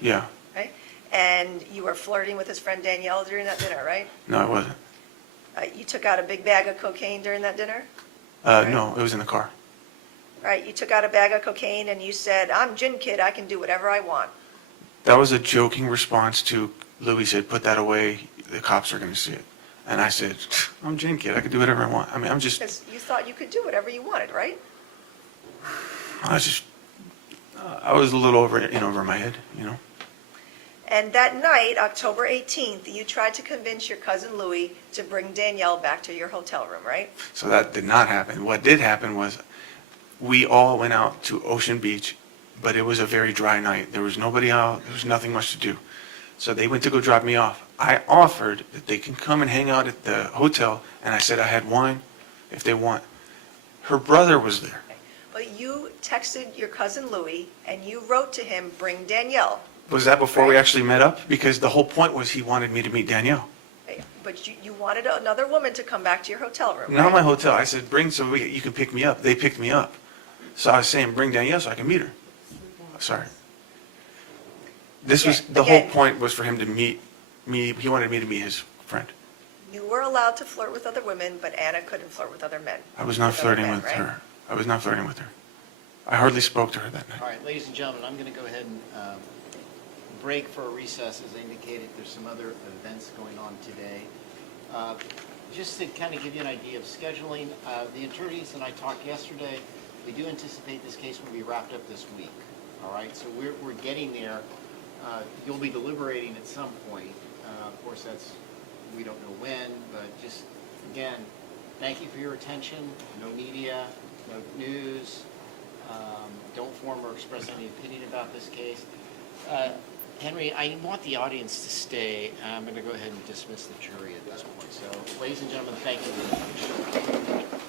Yeah. right? And you were flirting with his friend Danielle during that dinner, right? No, I wasn't. You took out a big bag of cocaine during that dinner? No, it was in the car. Right, you took out a bag of cocaine and you said, "I'm Gin Kid, I can do whatever I want." That was a joking response to Louis said, "Put that away. The cops are going to see it." And I said, "I'm Gin Kid. I can do whatever I want." I mean, Because you thought you could do whatever you wanted, right? I was a little over my head, you know. And that night, October 18th, you tried to convince your cousin Louie to bring Danielle back to your hotel room, right? So that did not happen. What did happen was we all went out to Ocean Beach, but it was a very dry night. There was nobody out. There was nothing much to do. So they went to go drop me off. I offered that they can come and hang out at the hotel, and I said I had wine if they want. Her brother was there. But you texted your cousin Louie and you wrote to him, "Bring Danielle." Was that before we actually met up? Because the whole point was he wanted me to meet Danielle. But you wanted another woman to come back to your hotel room, Not right? my hotel. I said, bring so you can pick me up. They picked me up. So I was saying, bring Danielle so I can meet her. Sorry. The whole Again. point was for him to meet me. He wanted me to meet his friend. You were allowed to flirt with other women, but Anna couldn't flirt with other men. I was not With other flirting men, with right? her. I was not flirting with her. I hardly spoke to her that night. All right, ladies and gentlemen, I'm going to go ahead and break for a recess. As I indicated, there's some other events going on today. Just to kind of give you an idea of scheduling, the attorneys and I talked yesterday. We do anticipate this case will be wrapped up this week. All right, so we're getting there. You'll be deliberating at some point. Of course, we don't know when, but just, again, thank you for your attention. No media, no news. Don't form or express any opinion about this case. Henry, I want the audience to stay. I'm going to go ahead and dismiss the jury at this point. So, ladies and gentlemen, thank you very much.